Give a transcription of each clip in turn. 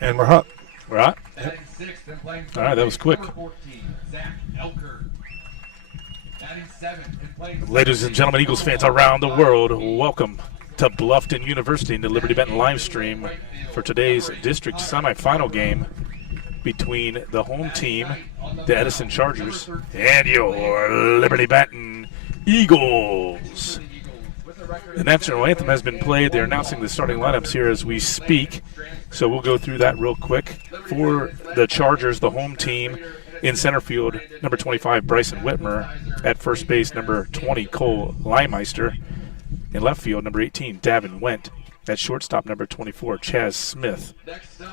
And we're up. We're up. Batting sixth and playing All right, that was quick. number 14, Zach Elkert. Batting seventh and playing Ladies and gentlemen, Eagles fans around the world, welcome to Bluffton University in the Liberty-Benton live stream for today's district semifinal game between the home team, the Edison Chargers, and your Liberty-Benton Eagles. The national anthem has been played. They're announcing the starting lineups here as we speak, so we'll go through that real quick. For the Chargers, the home team, in center field, number 25, Bryson Whitmer. At first base, number 20, Cole Leimeister. In left field, number 18, Davin Wendt. At shortstop, number 24, Chaz Smith.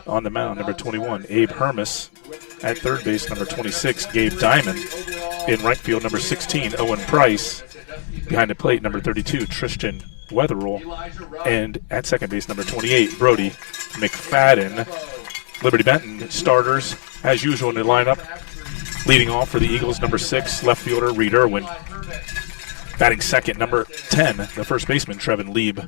On the mound, number 21, Abe Hermes. At third base, number 26, Gabe Diamond. In right field, number 16, Owen Price. Behind the plate, number 32, Tristan Weatherall. And at second base, number 28, Brody McFadden. Liberty-Benton starters, as usual in the lineup. Leading off for the Eagles, number 6, left fielder Reed Irwin. Batting second, number 10, the first baseman, Trevin Lieb.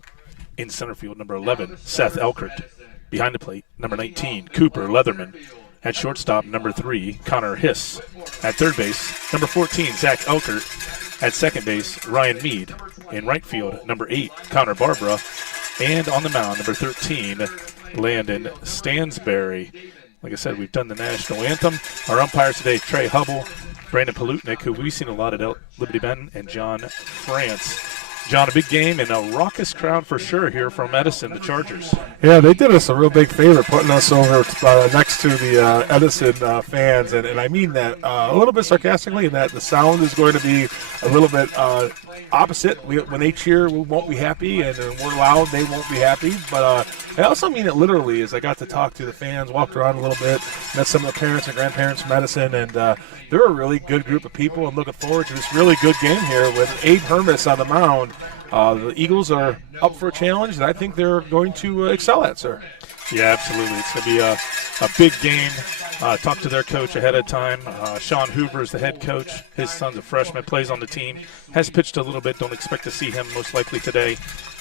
In center field, number 11, Seth Elkert. Behind the plate, number 19, Cooper Leatherman. At shortstop, number 3, Connor Hiss. At third base, number 14, Zach Elkert. At second base, Ryan Mead. In right field, number 8, Connor Barbara. And on the mound, number 13, Landon Stansberry. Like I said, we've done the national anthem. Our umpires today, Trey Hubble, Brandon Palutnik, who we've seen a lot at Liberty-Benton, and John France. John, a big game and a raucous crowd for sure here from Edison, the Chargers. Yeah, they did us a real big favor putting us over next to the Edison fans, and I mean that a little bit sarcastically, in that the sound is going to be a little bit opposite. When they cheer, we won't be happy, and when we're loud, they won't be happy. But I also mean it literally, as I got to talk to the fans, walked around a little bit, met some of the parents and grandparents from Edison, and they're a really good group of people, and looking forward to this really good game here with Abe Hermes on the mound. The Eagles are up for a challenge, and I think they're going to excel at, sir. Yeah, absolutely. It's going to be a big game. Talked to their coach ahead of time. Sean Hoover is the head coach. His son's a freshman, plays on the team. Has pitched a little bit. Don't expect to see him most likely today.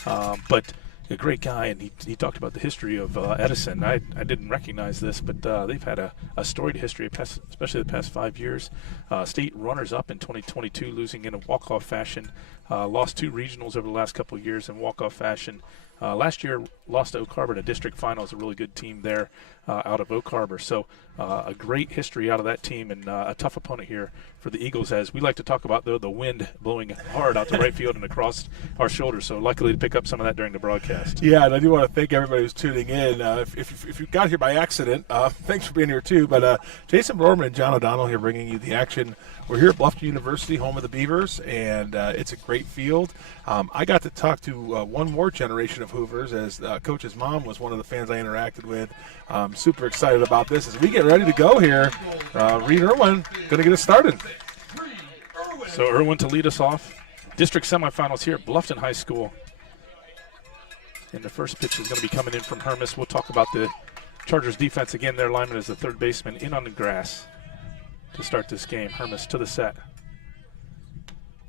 But a great guy, and he talked about the history of Edison. I didn't recognize this, but they've had a storied history, especially the past 5 years. State runners-up in 2022, losing in a walk-off fashion. Lost 2 regionals over the last couple of years in walk-off fashion. Last year, lost to Oak Harbor in a district finals, a really good team there out of Oak Harbor. So a great history out of that team, and a tough opponent here for the Eagles, as we like to talk about, though, the wind blowing hard out to right field and across our shoulders. So luckily to pick up some of that during the broadcast. Yeah, and I do want to thank everybody who's tuning in. If you got here by accident, thanks for being here too. But Jason Borman and John O'Donnell here bringing you the action. We're here at Bluffton University, home of the Beavers, and it's a great field. I got to talk to one more generation of Hoovers, as Coach's mom was one of the fans I interacted with. I'm super excited about this. As we get ready to go here, Reed Irwin going to get us started. So Irwin to lead us off. District semifinals here at Bluffton High School. And the first pitch is going to be coming in from Hermes. We'll talk about the Chargers defense again. Their lineman is the third baseman in on the grass to start this game. Hermes to the set.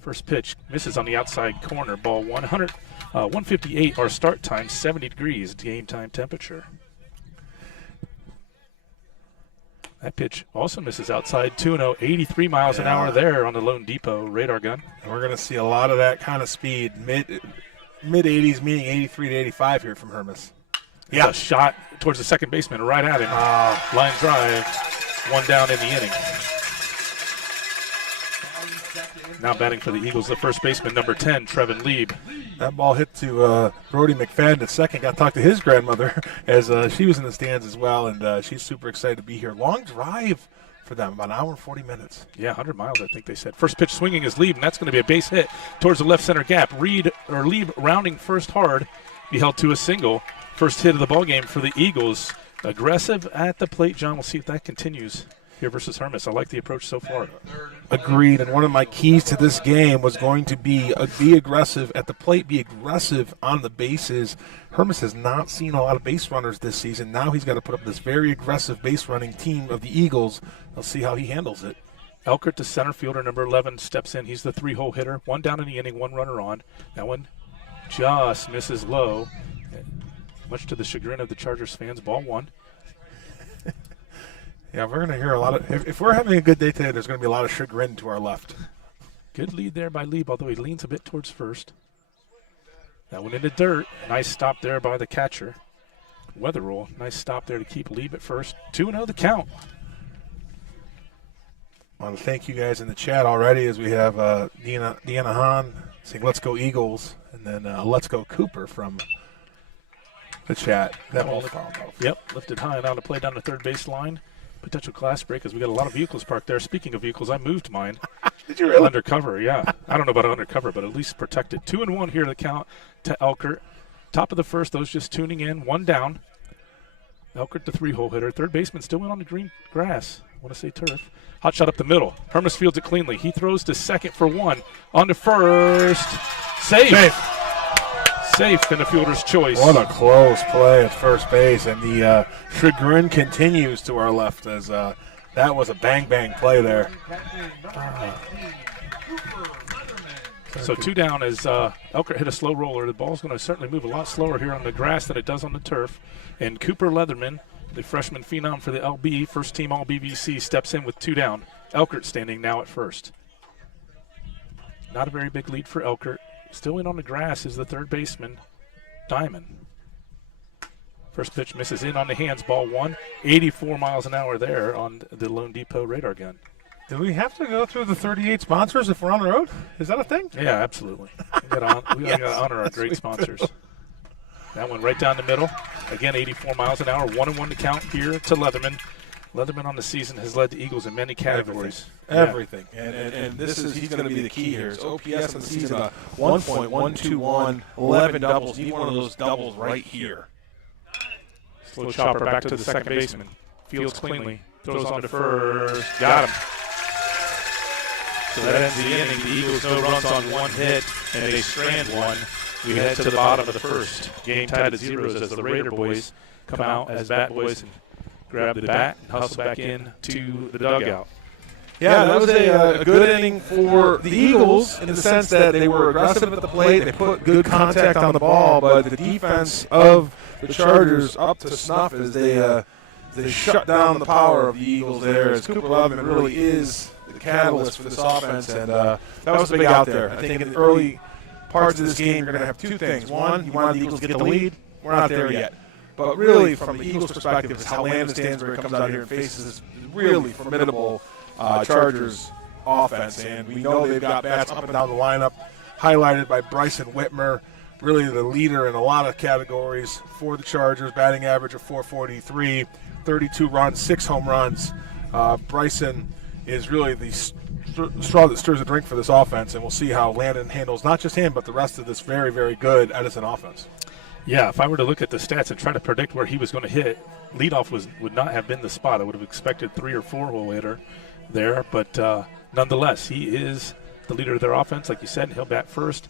First pitch misses on the outside corner. Ball 158, our start time, 70 degrees, game time temperature. That pitch also misses outside, 2-0, 83 miles an hour there on the Lone Depot radar gun. And we're going to see a lot of that kind of speed, mid-80s, meaning 83 to 85 here from Hermes. Yeah, a shot towards the second baseman, right at him. Line drive, one down in the inning. Now batting for the Eagles, the first baseman, number 10, Trevin Lieb. That ball hit to Brody McFadden at second. Got to talk to his grandmother as she was in the stands as well, and she's super excited to be here. Long drive for them, about an hour and 40 minutes. Yeah, 100 miles, I think they said. First pitch swinging is Lieb, and that's going to be a base hit towards the left center gap. Lieb rounding first hard, be held to a single. First hit of the ball game for the Eagles. Aggressive at the plate, John. We'll see if that continues here versus Hermes. I like the approach so far. Agreed, and one of my keys to this game was going to be aggressive at the plate, be aggressive on the bases. Hermes has not seen a lot of base runners this season. Now he's got to put up this very aggressive base running team of the Eagles. We'll see how he handles it. Elkert, the center fielder, number 11, steps in. He's the 3-hole hitter. One down in the inning, one runner on. That one just misses low. much to the chagrin of the Chargers fans. Ball one. Yeah, we're going to hear a lot of. If we're having a good day today, there's going to be a lot of chagrin to our left. Good lead there by Lieb, although he leans a bit towards first. That went into dirt. Nice stop there by the catcher. Weatherall, nice stop there to keep Lieb at first. 2-0 the count. I want to thank you guys in the chat already as we have Deanna Hahn saying "Let's go Eagles" and then "Let's go Cooper" from the chat. That will follow. Yep, lifted high and out to play down the third base line. Potential class break because we got a lot of vehicles parked there. Speaking of vehicles, I moved mine. Did you really? Undercover, yeah. I don't know about undercover, but at least protected. 2-1 here to count to Elkert. Top of the first, those just tuning in, one down. Elkert, the 3-hole hitter. Third baseman still in on the green grass. I want to say turf. Hot shot up the middle. Hermes fields it cleanly. He throws to second for one. On to first. Safe. Safe in the fielder's choice. What a close play at first base, and the chagrin continues to our left as that was a bang play there. So 2 down as Elkert hit a slow roller. The ball's going to certainly move a lot slower here on the grass than it does on the turf. And Cooper Leatherman, the freshman phenom for the LB, first team All-BVC, steps in with 2 down. Elkert standing now at first. Not a very big lead for Elkert. Still in on the grass is the third baseman, Diamond. First pitch misses in on the hands, ball one. 84 miles an hour there on the Lone Depot radar gun. Do we have to go through the 38 sponsors if we're on the road? Is that a thing? Yeah, absolutely. We got to honor our great sponsors. That one right down the middle. Again, 84 miles an hour, 1-1 to count here to Leatherman. Leatherman on the season has led the Eagles in many categories. Everything. And this is, he's going to be the key here. His OPS on the season, 1.121, 11 doubles. Need one of those doubles right here. Slow chopper back to the second baseman. Fields cleanly. Throws on to first. Got him. So that ends the inning. The Eagles no runs on one hit, and they strand one. We head to the bottom of the first. Game tied at zeros as the Raider boys come out as bat boys and grab the bat and hustle back in to the dugout. Yeah, that was a good inning for the Eagles in the sense that they were aggressive at the plate. They put good contact on the ball, but the defense of the Chargers up to snuff as they shut down the power of the Eagles there. As Cooper Leatherman really is the catalyst for this offense, and that was big out there. I think in the early parts of this game, you're going to have two things. One, you want the Eagles to get the lead. We're not there yet. But really, from the Eagles' perspective, is how Landon Stansbury comes out here and faces this really formidable Chargers offense. And we know they've got bats up and down the lineup, highlighted by Bryson Whitmer, really the leader in a lot of categories for the Chargers, batting average of .443, 32 runs, 6 home runs. Bryson is really the straw that stirs the drink for this offense, and we'll see how Landon handles not just him, but the rest of this very, very good Edison offense. Yeah, if I were to look at the stats and try to predict where he was going to hit, leadoff would not have been the spot. I would have expected 3 or 4 hole hitter there, but nonetheless, he is the leader of their offense, like you said, and he'll bat first.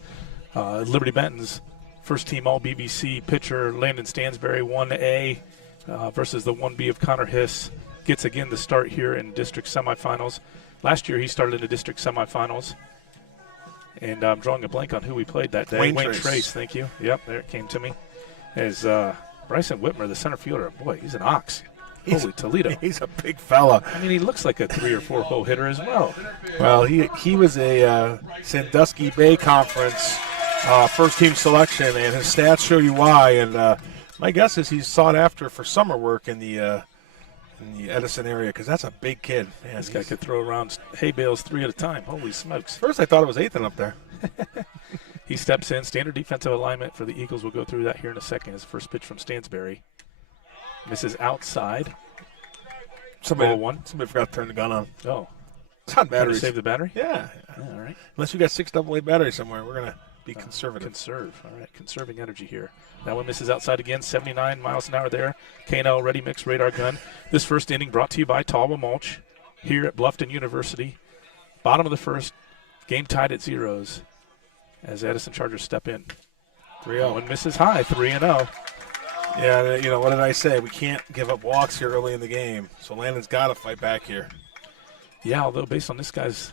Liberty-Benton's first team All-BVC pitcher, Landon Stansbury, 1A versus the 1B of Connor Hiss, gets again the start here in district semifinals. Last year he started in the district semifinals. And I'm drawing a blank on who we played that day. Wayne Trace, thank you. Yep, there it came to me. As Bryson Whitmer, the center fielder, boy, he's an ox. Holy Toledo. He's a big fella. I mean, he looks like a 3 or 4 hole hitter as well. Well, he was a Sandusky Bay Conference first team selection, and his stats show you why. And my guess is he's sought after for summer work in the Edison area, because that's a big kid. Man, this guy could throw around hay bales 3 at a time. Holy smokes. First I thought it was Ethan up there. He steps in. Standard defensive alignment for the Eagles. We'll go through that here in a second. His first pitch from Stansbury. Misses outside. Somebody forgot to turn the gun on. Oh. It's on batteries. Save the battery? Yeah. All right. Unless you got 6 AA batteries somewhere, we're going to be conservative. Conserve. All right. Conserving energy here. That one misses outside again. 79 miles an hour there. K&L Ready Mix radar gun. This first inning brought to you by Tawa Mulch here at Bluffton University. Bottom of the first. Game tied at zeros as Edison Chargers step in. 3-0. One misses high. 3-0. Yeah, what did I say? We can't give up walks here early in the game. So Landon's got to fight back here. Yeah, although based on this guy's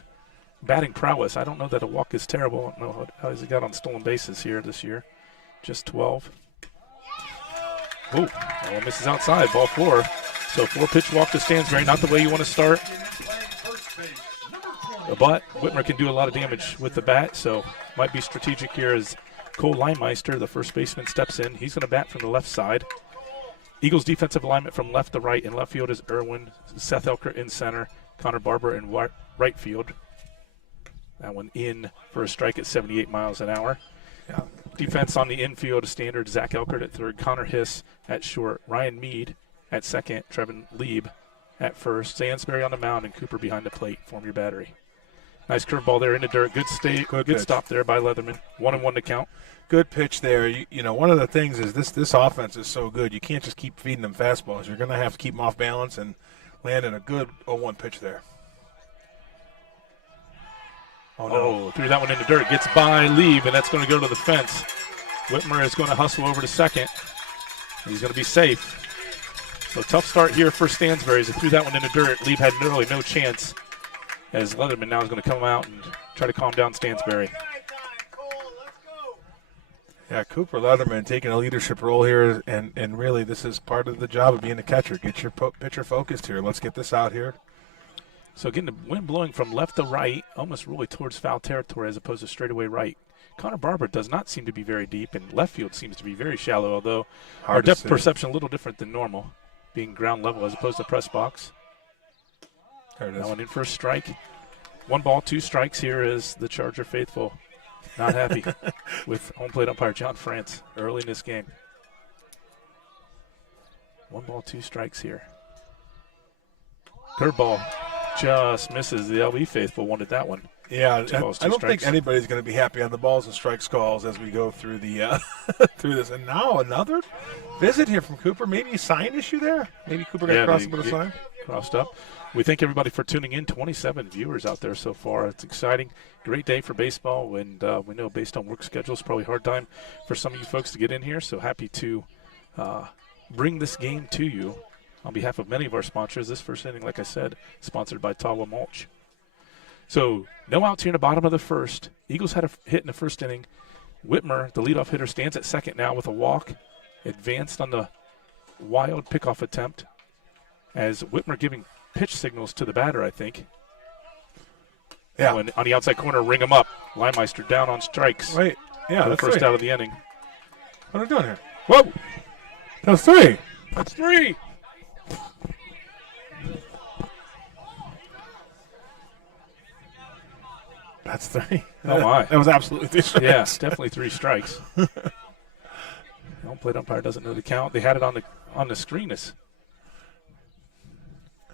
batting prowess, I don't know that a walk is terrible. I don't know how he's got on stolen bases here this year. Just 12. Oh, that one misses outside, ball 4. So 4-pitch walk to Stansbury, not the way you want to start. But Whitmer can do a lot of damage with the bat, so might be strategic here as Cole Limeister, the first baseman, steps in. He's going to bat from the left side. Eagles defensive alignment from left to right. In left field is Irwin, Seth Elker in center, Connor Barber in right field. That one in for a strike at 78 miles an hour. Yeah. Defense on the infield standard, Zach Elkert at third, Connor Hiss at short, Ryan Mead at second, Trevin Lieb at first, Stansbury on the mound, and Cooper behind the plate. Form your battery. Nice curveball there in the dirt. Good stop there by Leatherman. 1-1 to count. Good pitch there. You know, one of the things is this offense is so good. You can't just keep feeding them fastballs. You're going to have to keep them off balance and land in a good 0-1 pitch there. Oh, no. Oh, threw that one in the dirt. Gets by Lieb, and that's going to go to the fence. Whitmer is going to hustle over to second. He's going to be safe. So tough start here for Stansbury as he threw that one in the dirt. Lieb had really no chance, as Leatherman now is going to come out and try to calm down Stansbury. Yeah, Cooper Leatherman taking a leadership role here, and really this is part of the job of being a catcher. Get your pitcher focused here. Let's get this out here. So getting the wind blowing from left to right, almost really towards foul territory as opposed to straightaway right. Connor Barber does not seem to be very deep, and left field seems to be very shallow, although our depth perception a little different than normal, being ground level as opposed to press box. There it is. That one in for a strike. 1 ball, 2 strikes here is the Charger faithful. Not happy with home plate umpire John France early in this game. 1 ball, 2 strikes here. Curveball just misses. The LB faithful wanted that one. Yeah, 2 balls, 2 I don't strikes. think anybody's going to be happy on the balls and strikes calls as we go through the through this. And now another visit here from Cooper. Maybe a sign issue there. Maybe Cooper got crossed with a sign. Crossed up. We thank everybody for tuning in. 27 viewers out there so far. It's exciting. Great day for baseball, and we know based on work schedules, probably a hard time for some of you folks to get in here. So happy to bring this game to you on behalf of many of our sponsors. This first inning, like I said, sponsored by Tawa Mulch. So no outs here in the bottom of the first. Eagles had a hit in the first inning. Whitmer, the leadoff hitter, stands at second now with a walk. Advanced on the wild pickoff attempt as Whitmer giving pitch signals to the batter, I think. Yeah. And on the outside corner, ring him up. Limeister down on strikes. Wait. Yeah, for the that's first right. out of the inning. What are we doing here? Whoa! That was 3. That's 3. That's 3. Oh, my. That was absolutely 3 strikes. Yeah, definitely 3 strikes. Home plate umpire doesn't know the count. They had it on the screen.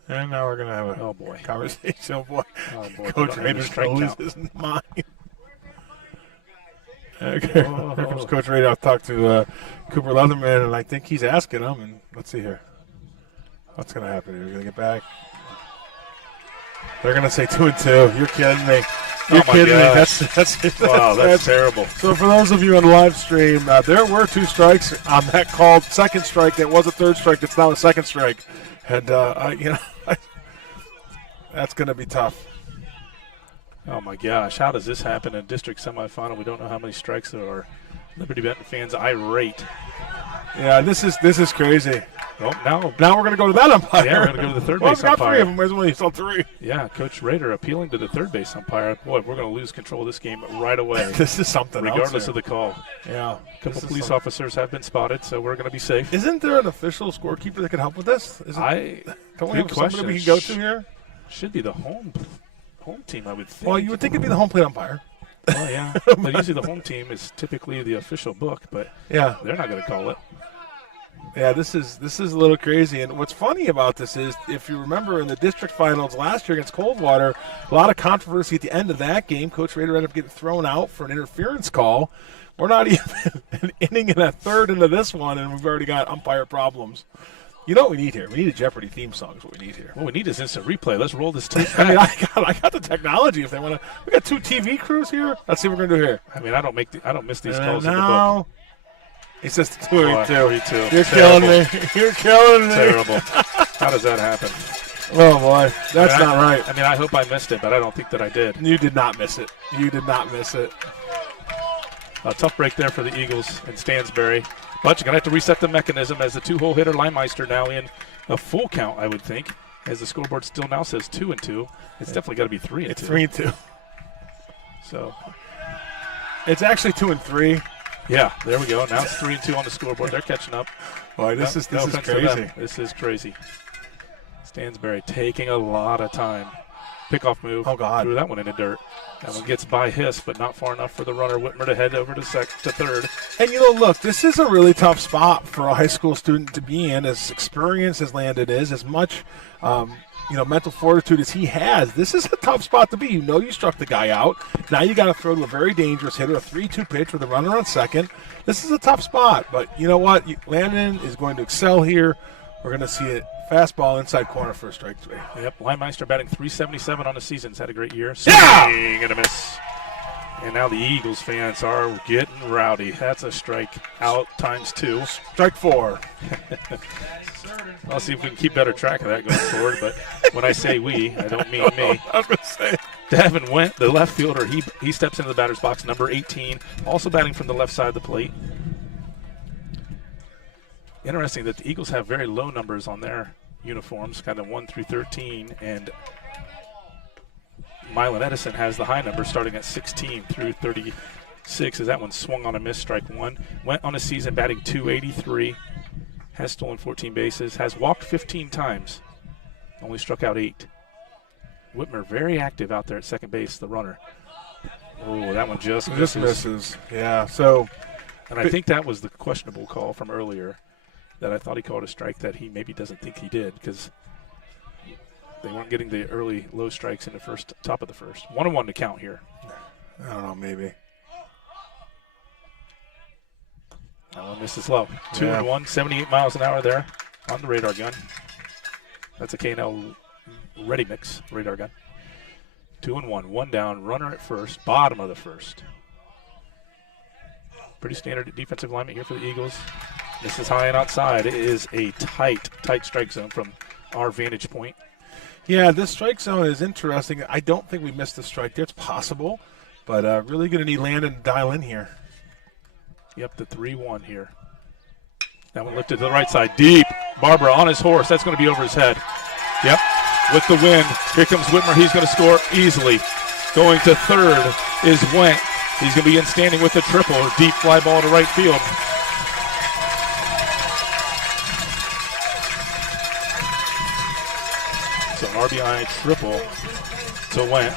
And now we're going to have a Oh, boy. conversation. Oh, boy. Oh, boy. Coach Rader's going to lose his mind. Okay. Oh. Here comes Coach Rader. I'll talk to Cooper Leatherman, and I think he's asking him. And let's see here. What's going to happen here? We're going to get back. They're going to say 2-2. You're kidding me. You're kidding me. That's Wow, that's terrible. So for those of you on the live stream, there were 2 strikes on that called second strike. That was a third strike. It's now a second strike. And, that's going to be tough. Oh, my gosh. How does this happen in district semifinal? We don't know how many strikes there are. Liberty-Benton fans irate. Yeah, this is crazy. Well, now we're going to go to that umpire. Yeah, we're going to go to the third well, base we've got umpire. 3 of them. There's only still 3. Yeah, Coach Rader appealing to the third base umpire. Boy, we're going to lose control of this game right away. This is something regardless else of the call. Yeah. A couple police officers have been spotted, so we're going to be safe. Isn't there an official scorekeeper that can help with this? Don't we have somebody we can go to here? Should be the home team, I would think. Well, you would think it'd be the home plate umpire. Oh, yeah. But usually the home team is typically the official book, but yeah, they're not going to call it. Yeah, this is a little crazy. And what's funny about this is, if you remember in the district finals last year against Coldwater, a lot of controversy at the end of that game. Coach Rader ended up getting thrown out for an interference call. We're not even an inning and a third into this one, and we've already got umpire problems. You know what we need here? We need a Jeopardy theme song is what we need here. What we need is instant replay. Let's roll this tape back. I mean, I got the technology if they want to. We got 2 TV crews here. Let's see what we're going to do here. I mean, I don't miss these calls in the now, book. he says 2-2. You're Terrible. killing me. You're killing me. Terrible. How does that happen? Oh, boy. That's not right. I mean, I hope I missed it, but I don't think that I did. You did not miss it. You did not miss it. A tough break there for the Eagles and Stansbury. But you're going to have to reset the mechanism as the 2-hole hitter Limemeister now in a full count, I would think, as the scoreboard still now says 2-2. It's definitely got to be 3-2. It's 3-2. So it's actually 2-3. Yeah, there we go. Now it's 3-2 on the scoreboard. They're catching up. Boy, this is crazy. This is crazy. Stansberry taking a lot of time. Pickoff move. Oh, God. Threw that one in the dirt. That one gets by Hiss, but not far enough for the runner Whitmer to head over to third. And, look, this is a really tough spot for a high school student to be in, as experienced as Landon is, as much, mental fortitude as he has. This is a tough spot to be. You struck the guy out. Now you got to throw to a very dangerous hitter, a 3-2 pitch with a runner on second. This is a tough spot, but you know what? Landon is going to excel here. We're going to see it. Fastball inside corner for a strike 3. Yep, Limemeister batting .377 on the season. He's had a great year. Yeah! Swing and a miss. And now the Eagles fans are getting rowdy. That's a strike out ×2. Strike 4. I'll see if we can keep better track of that going forward. But when I say we, I don't mean me. I was going to say. Davin Went, the left fielder, he steps into the batter's box, number 18, also batting from the left side of the plate. Interesting that the Eagles have very low numbers on their uniforms, kind of 1 through 13, and Milan Edison has the high number starting at 16 through 36 as that one swung on a miss, strike 1. Went on a season batting .283, has stolen 14 bases, has walked 15 times, only struck out 8. Whitmer very active out there at second base, the runner. Oh, that one just misses. Yeah, so. And I think that was the questionable call from earlier, that I thought he called a strike that he maybe doesn't think he did, because they weren't getting the early low strikes in the top of the first. 1-1 to count here. I don't know, maybe. That one misses low. 2-1, 78 miles an hour there on the radar gun. That's a K&L Ready Mix radar gun. 2-1, 1 down, runner at first, bottom of the first. Pretty standard defensive alignment here for the Eagles. This is high and outside. It is a tight strike zone from our vantage point. Yeah, this strike zone is interesting. I don't think we missed the strike there. It's possible, but really going to need Landon to dial in here. Yep, the 3-1 here. That one lifted to the right side. Deep. Barbara on his horse. That's going to be over his head. Yep, with the wind. Here comes Whitmer. He's going to score easily. Going to third is Went. He's going to be in standing with the triple. Deep fly ball to right field. So an RBI triple to Went.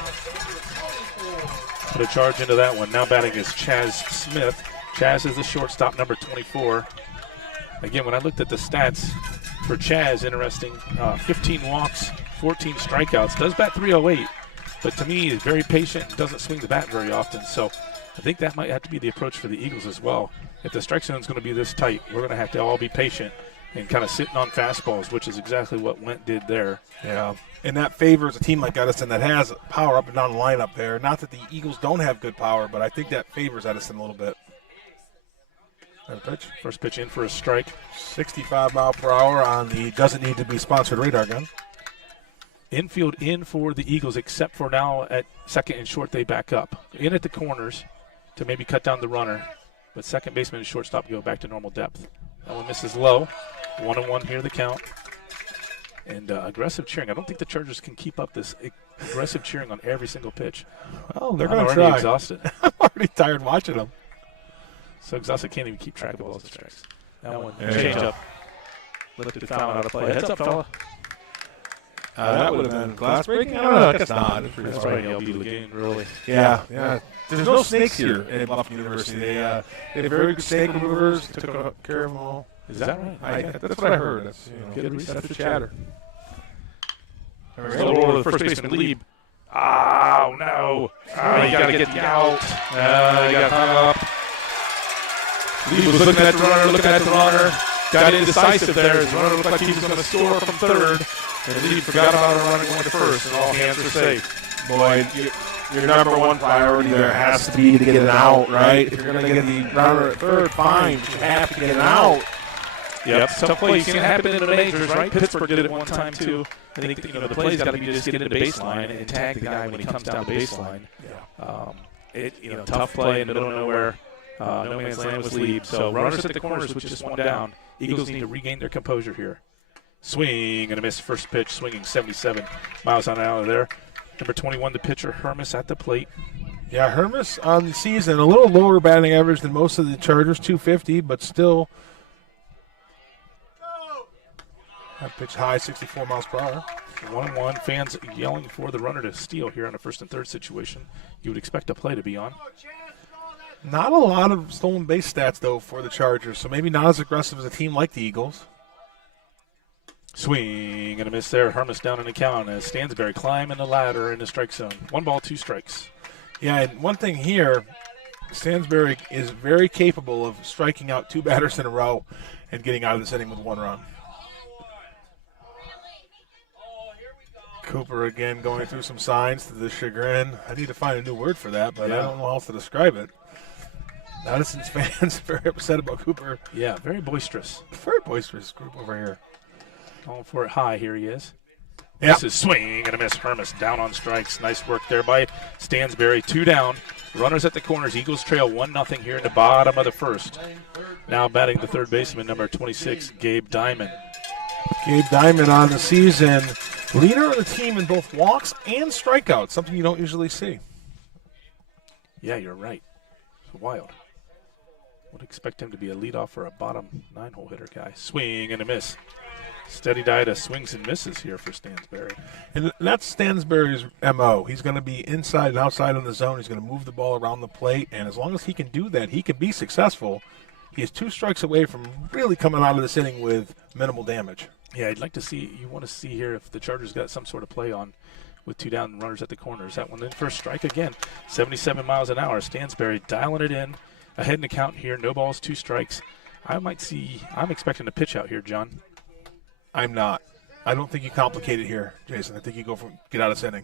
Put a charge into that one. Now batting is Chaz Smith. Chaz is the shortstop, number 24. Again, when I looked at the stats for Chaz, interesting. 15 walks, 14 strikeouts. Does bat .308, but to me is very patient and doesn't swing the bat very often. So I think that might have to be the approach for the Eagles as well. If the strike zone is going to be this tight, we're going to have to all be patient and kind of sitting on fastballs, which is exactly what Went did there. Yeah, and that favors a team like Edison that has power up and down the lineup there. Not that the Eagles don't have good power, but I think that favors Edison a little bit. Pitch. First pitch in for a strike. 65 mile per hour on the doesn't need to be sponsored radar gun. Infield in for the Eagles, except for now at second and short they back up. In at the corners to maybe cut down the runner, but second baseman and shortstop go back to normal depth. That one misses low. 1-1 here the count. And aggressive cheering. I don't think the Chargers can keep up this aggressive cheering on every single pitch. Well, they're going to try. I'm exhausted. I'm already tired watching them. So exhausted, can't even keep track of all the strikes. That one, change up. Lifted foul out of play. Heads up, fella. That would have been glass breaking? I don't know. That's not. That's probably LB Lagoon, really. Yeah. There's no snakes here at Bluffton University. They have very good snake removers. Took care of them all. Is that right? That's what I heard. That's, that's the chatter. Still roll to the first baseman, Lieb. Oh, no. You got to get out. You got hung up. Lieb was looking at the runner, got indecisive there. His runner looked like he was going to score from third. And Lieb forgot about a runner going to first, and all hands are safe. Boy, your number one priority there has to be to get it out, right? If you're going to get the runner at third, fine, but you have to get it out. Yep, tough play. You've seen it happen in the majors, right? Pittsburgh did it one time, too. I think the play's got to be just get into baseline and tag the guy when he comes down the baseline. Tough play in the middle of nowhere. No man's land was lead. So runners at the corners with just one down. Eagles need to regain their composure here. Swing and a miss. First pitch, swinging 77 miles an hour there. Number 21, the pitcher, Hermes at the plate. Yeah, Hermes on the season, a little lower batting average than most of the Chargers, 250, but still that pitch high, 64 miles per hour. 1-1. Fans yelling for the runner to steal here on a first and third situation. You would expect a play to be on. Not a lot of stolen base stats, though, for the Chargers, so maybe not as aggressive as a team like the Eagles. Swing and a miss there. Hermes down in the count as Stansberry climbing the ladder in the strike zone. 1 ball, 2 strikes. Yeah, and one thing here, Stansberry is very capable of striking out 2 batters in a row and getting out of this inning with 1 run. Cooper again going through some signs to the chagrin. I need to find a new word for that, but I don't know how else to describe it. Edison's fans very upset about Cooper. Yeah, very boisterous. Very boisterous group over here. Calling for it high. Here he is. Yeah. This is swing and a miss. Hermes down on strikes. Nice work there by Stansberry. 2 down. Runners at the corners. Eagles trail 1-0 here in the bottom of the first. Now batting the third baseman, number 26, Gabe Diamond. Gabe Diamond on the season. Leader of the team in both walks and strikeouts, something you don't usually see. Yeah, you're right. Wild. Would expect him to be a leadoff or a bottom 9-hole hitter guy. Swing and a miss. Steady diet of swings and misses here for Stansberry. And that's Stansberry's MO. He's going to be inside and outside on the zone. He's going to move the ball around the plate, and as long as he can do that, he can be successful. He is 2 strikes away from really coming out of this inning with minimal damage. Yeah, I'd like to see, you want to see here if the Chargers got some sort of play on with 2 down runners at the corners. That one in first strike again, 77 miles an hour. Stansberry dialing it in. Ahead in the count here, no balls, 2 strikes. I'm expecting a pitch out here, John. I'm not. I don't think you complicate it here, Jason. I think you get out of this inning.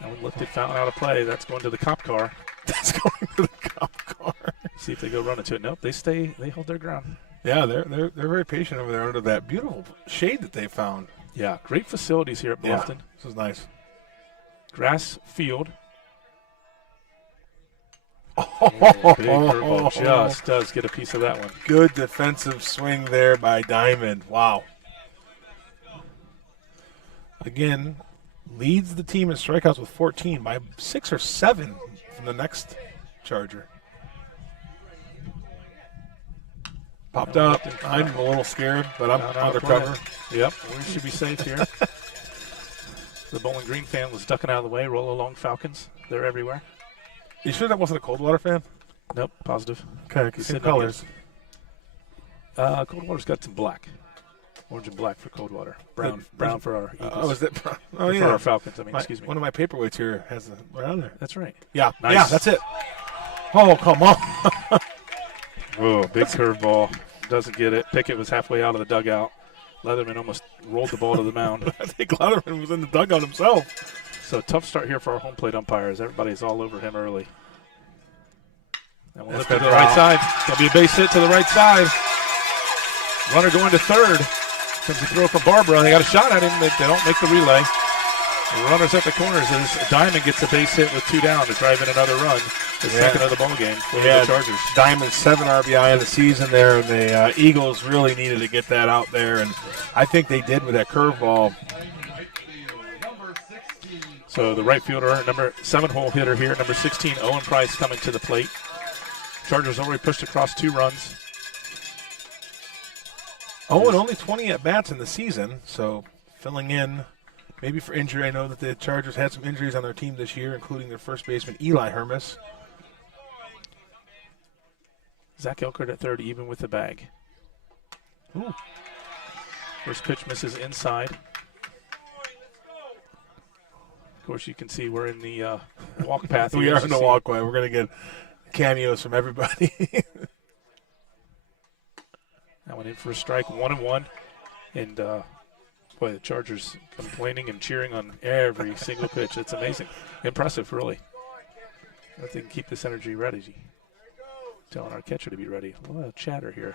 That one lifted Fountain out of play. That's going to the cop car. That's going to the cop car. See if they go run into it. Nope, they hold their ground. Yeah, they're very patient over there under that beautiful shade that they found. Yeah, great facilities here at Bluffton. Yeah, this is nice. Grass field. Oh, big curveball just does get a piece of that one. Good defensive swing there by Diamond. Wow. Again, leads the team in strikeouts with 14 by 6 or 7 from the next Charger. Popped up. I'm a little scared, but I'm undercover. Yep, we should be safe here. The Bowling Green fan was ducking out of the way. Roll along Falcons. They're everywhere. You sure that wasn't a Coldwater fan? Nope, positive. Okay, same colors. Coldwater's got some black. Orange and black for Coldwater. Brown for our Eagles. Oh, is that brown? Oh, yeah. For our Falcons, excuse me. One of my paperweights here has the brown there. That's right. Yeah, nice. Yeah, that's it. Oh, come on. Oh, big curveball. Doesn't get it. Pickett was halfway out of the dugout. Leatherman almost rolled the ball to the mound. I think Leatherman was in the dugout himself. So tough start here for our home plate umpires. Everybody's all over him early. And we'll lift it to the right side. There'll be a base hit to the right side. Runner going to third. Comes a throw from Barbara. They got a shot at him. They don't make the relay. The runners at the corners as Diamond gets a base hit with 2 down to drive in another run. The second of the ball game for the Chargers. Diamond 7 RBI in the season there, and the Eagles really needed to get that out there, and I think they did with that curveball. So the right fielder, number 7-hole hitter here, number 16, Owen Price coming to the plate. Chargers already pushed across 2 runs. Owen only 20 at-bats in the season, so filling in maybe for injury. I know that the Chargers had some injuries on their team this year, including their first baseman, Eli Hermes. Zach Elkert at third, even with the bag. Ooh. First pitch misses inside. Of course, you can see we're in the walk path. We are in the walkway. We're going to get cameos from everybody. That one in for a strike, 1-1. And, boy, the Chargers complaining and cheering on every single pitch. It's amazing. Impressive, really. I think they can keep this energy ready. Telling our catcher to be ready. A lot of chatter here.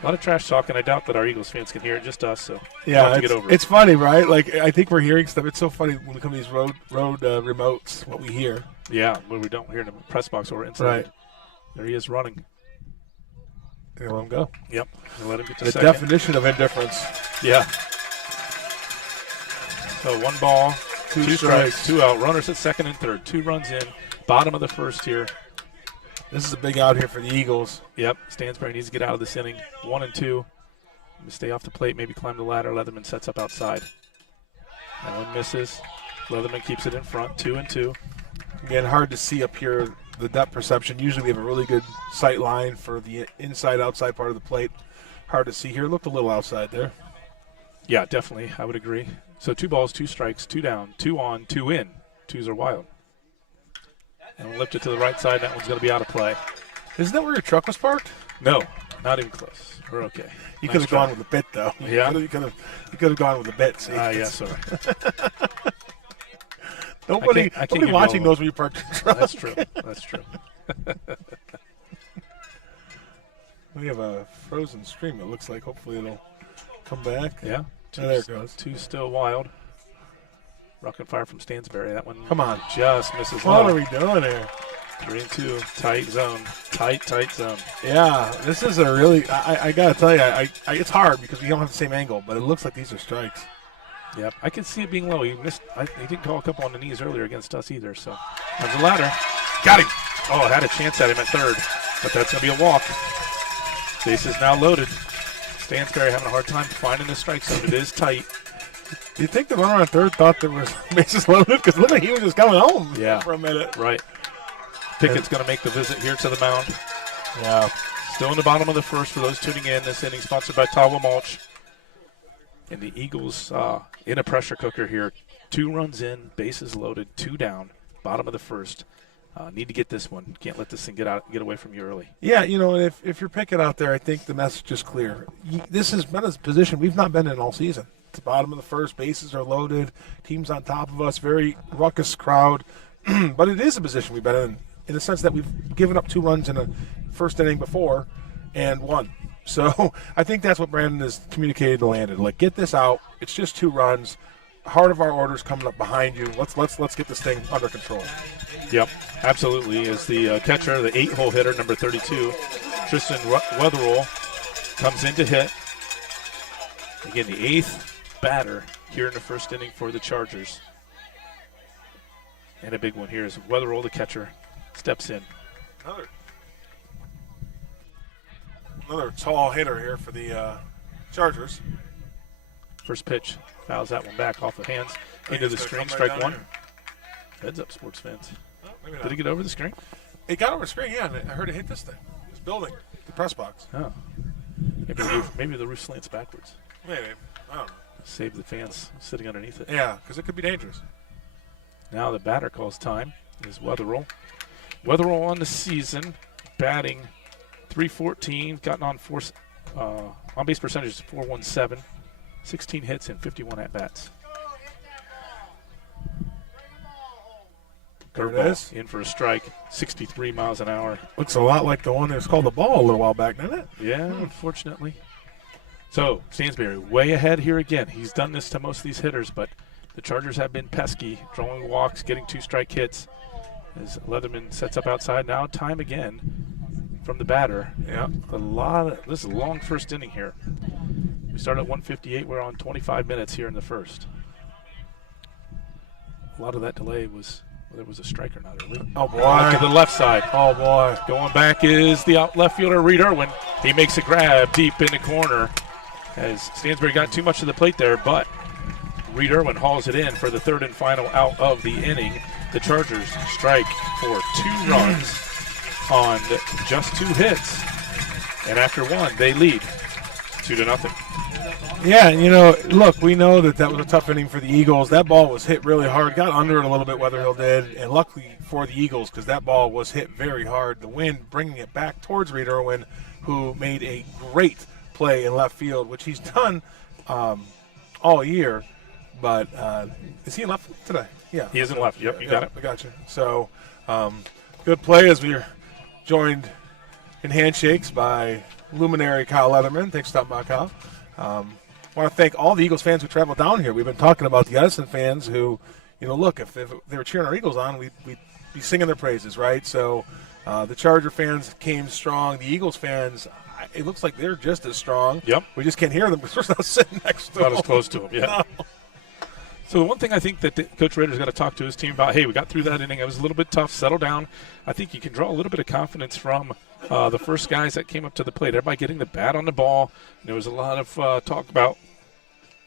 A lot of trash talk, and I doubt that our Eagles fans can hear it, just us. So yeah, we'll have to get over it. It's funny, right? Like, I think we're hearing stuff. It's so funny when we come to these road remotes, what we hear. Yeah, when we don't hear in the press box or inside. Right. There he is running. They let him go. Yep. They let him get to The second. definition of indifference. Yeah. So 1 ball, 2 strikes, 2 out. Runners at second and third. 2 runs in. Bottom of the first here. This is a big out here for the Eagles. Yep. Stansbury needs to get out of this inning. 1 and 2. Stay off the plate, maybe climb the ladder. Leatherman sets up outside. That one misses. Leatherman keeps it in front. 2 and 2. Again, hard to see up here the depth perception. Usually we have a really good sight line for the inside-outside part of the plate. Hard to see here. Looked a little outside there. Yeah, definitely. I would agree. So 2 balls, 2 strikes, 2 down, 2 on, 2 in. 2s are wild. And we'll lift it to the right side. That one's going to be out of play. Isn't that where your truck was parked? No, not even close. We're okay. You Nice could have try. gone with a bit, though. Yeah? You could have gone with a bit. See? Yeah, sorry. Nobody I can't give you watching all knows where you parked your truck. That's true. That's true. We have a frozen stream, it looks like. Hopefully it'll come back. Yeah. Oh, there it goes. 2 still wild. Rocket fire from Stansbury. That one Come on. just misses What low. are we doing here? 3 and 2. Tight zone. Tight zone. Yeah, this is a really, I got to tell you, it's hard because we don't have the same angle, but it looks like these are strikes. Yep. I can see it being low. He missed. He didn't call a couple on the knees earlier against us either. So on the ladder. Got him. Oh, had a chance at him at third, but that's going to be a walk. Bases now loaded. Stansbury having a hard time finding the strike zone. It is tight. Do you think the runner on third thought there was bases loaded? Because it looked like he was just coming home for a minute. Right. Pickett's going to make the visit here to the mound. Yeah. Still in the bottom of the first for those tuning in. This inning sponsored by Tawa Mulch. And the Eagles in a pressure cooker here. 2 runs in, bases loaded, 2 down, bottom of the first. Need to get this one. Can't let this thing get away from you early. Yeah, if you're Pickett out there, I think the message is clear. This has been a position we've not been in all season. It's the bottom of the first, bases are loaded, teams on top of us, very ruckus crowd. But it is a position we've been in the sense that we've given up 2 runs in a first inning before and won. So I think that's what Brandon has communicated to Landon. Like, get this out. It's just 2 runs. Heart of our order's coming up behind you. Let's get this thing under control. Yep, absolutely. As the catcher, the 8-hole hitter, number 32, Tristan Weatherall, comes in to hit. Again, the 8th batter here in the first inning for the Chargers. And a big one here is Weatherall, the catcher, steps in. Another tall hitter here for the Chargers. First pitch, fouls that one back off the hands into the screen, strike 1. Heads up, sports fans. Did it get over the screen? It got over the screen, yeah. And I heard it hit this thing. This building, the press box. Oh. Maybe the roof slants backwards. Maybe. I don't know. Save the fans sitting underneath it. Yeah, because it could be dangerous. Now the batter calls time is Weatherall. Weatherall on the season, batting .314, gotten on base percentage is .417, 16 hits and 51 at bats. There it Curveball is. in for a strike, 63 miles an hour. Looks a lot like the one that was called the ball a little while back, doesn't it? Yeah, unfortunately. So Stansbury way ahead here again. He's done this to most of these hitters, but the Chargers have been pesky, drawing walks, getting 2 strike hits. As Leatherman sets up outside, now time again from the batter. Yeah. This is a long first inning here. We started at 1:58. We're on 25 minutes here in the first. A lot of that delay was whether it was a strike or not early. Oh, boy. To the left side. Oh, boy. Going back is the out left fielder, Reed Irwin. He makes a grab deep in the corner as Stansbury got too much of the plate there, but Reed Irwin hauls it in for the 3rd and final out of the inning. The Chargers strike for 2 runs on just 2 hits. And after 1, they lead 2-0. Yeah, look, we know that was a tough inning for the Eagles. That ball was hit really hard, got under it a little bit, Weatherhill did, and luckily for the Eagles because that ball was hit very hard. The wind bringing it back towards Reed Irwin, who made a great play in left field, which he's done all year. But is he in left today? Yeah. He is in left. Yep, you got it. I got you. So good play as we're joined in handshakes by luminary Kyle Leatherman. Thanks for stopping by, Kyle. I want to thank all the Eagles fans who traveled down here. We've been talking about the Edison fans who, look, if they were cheering our Eagles on, we'd be singing their praises, right? So the Charger fans came strong. The Eagles fans, it looks like they're just as strong. Yep. We just can't hear them because we're not sitting next to them. Not as close to him, yeah. No. So the one thing I think that Coach Rader's got to talk to his team about, hey, we got through that inning. It was a little bit tough. Settle down. I think you can draw a little bit of confidence from the first guys that came up to the plate. Everybody getting the bat on the ball. There was a lot of talk about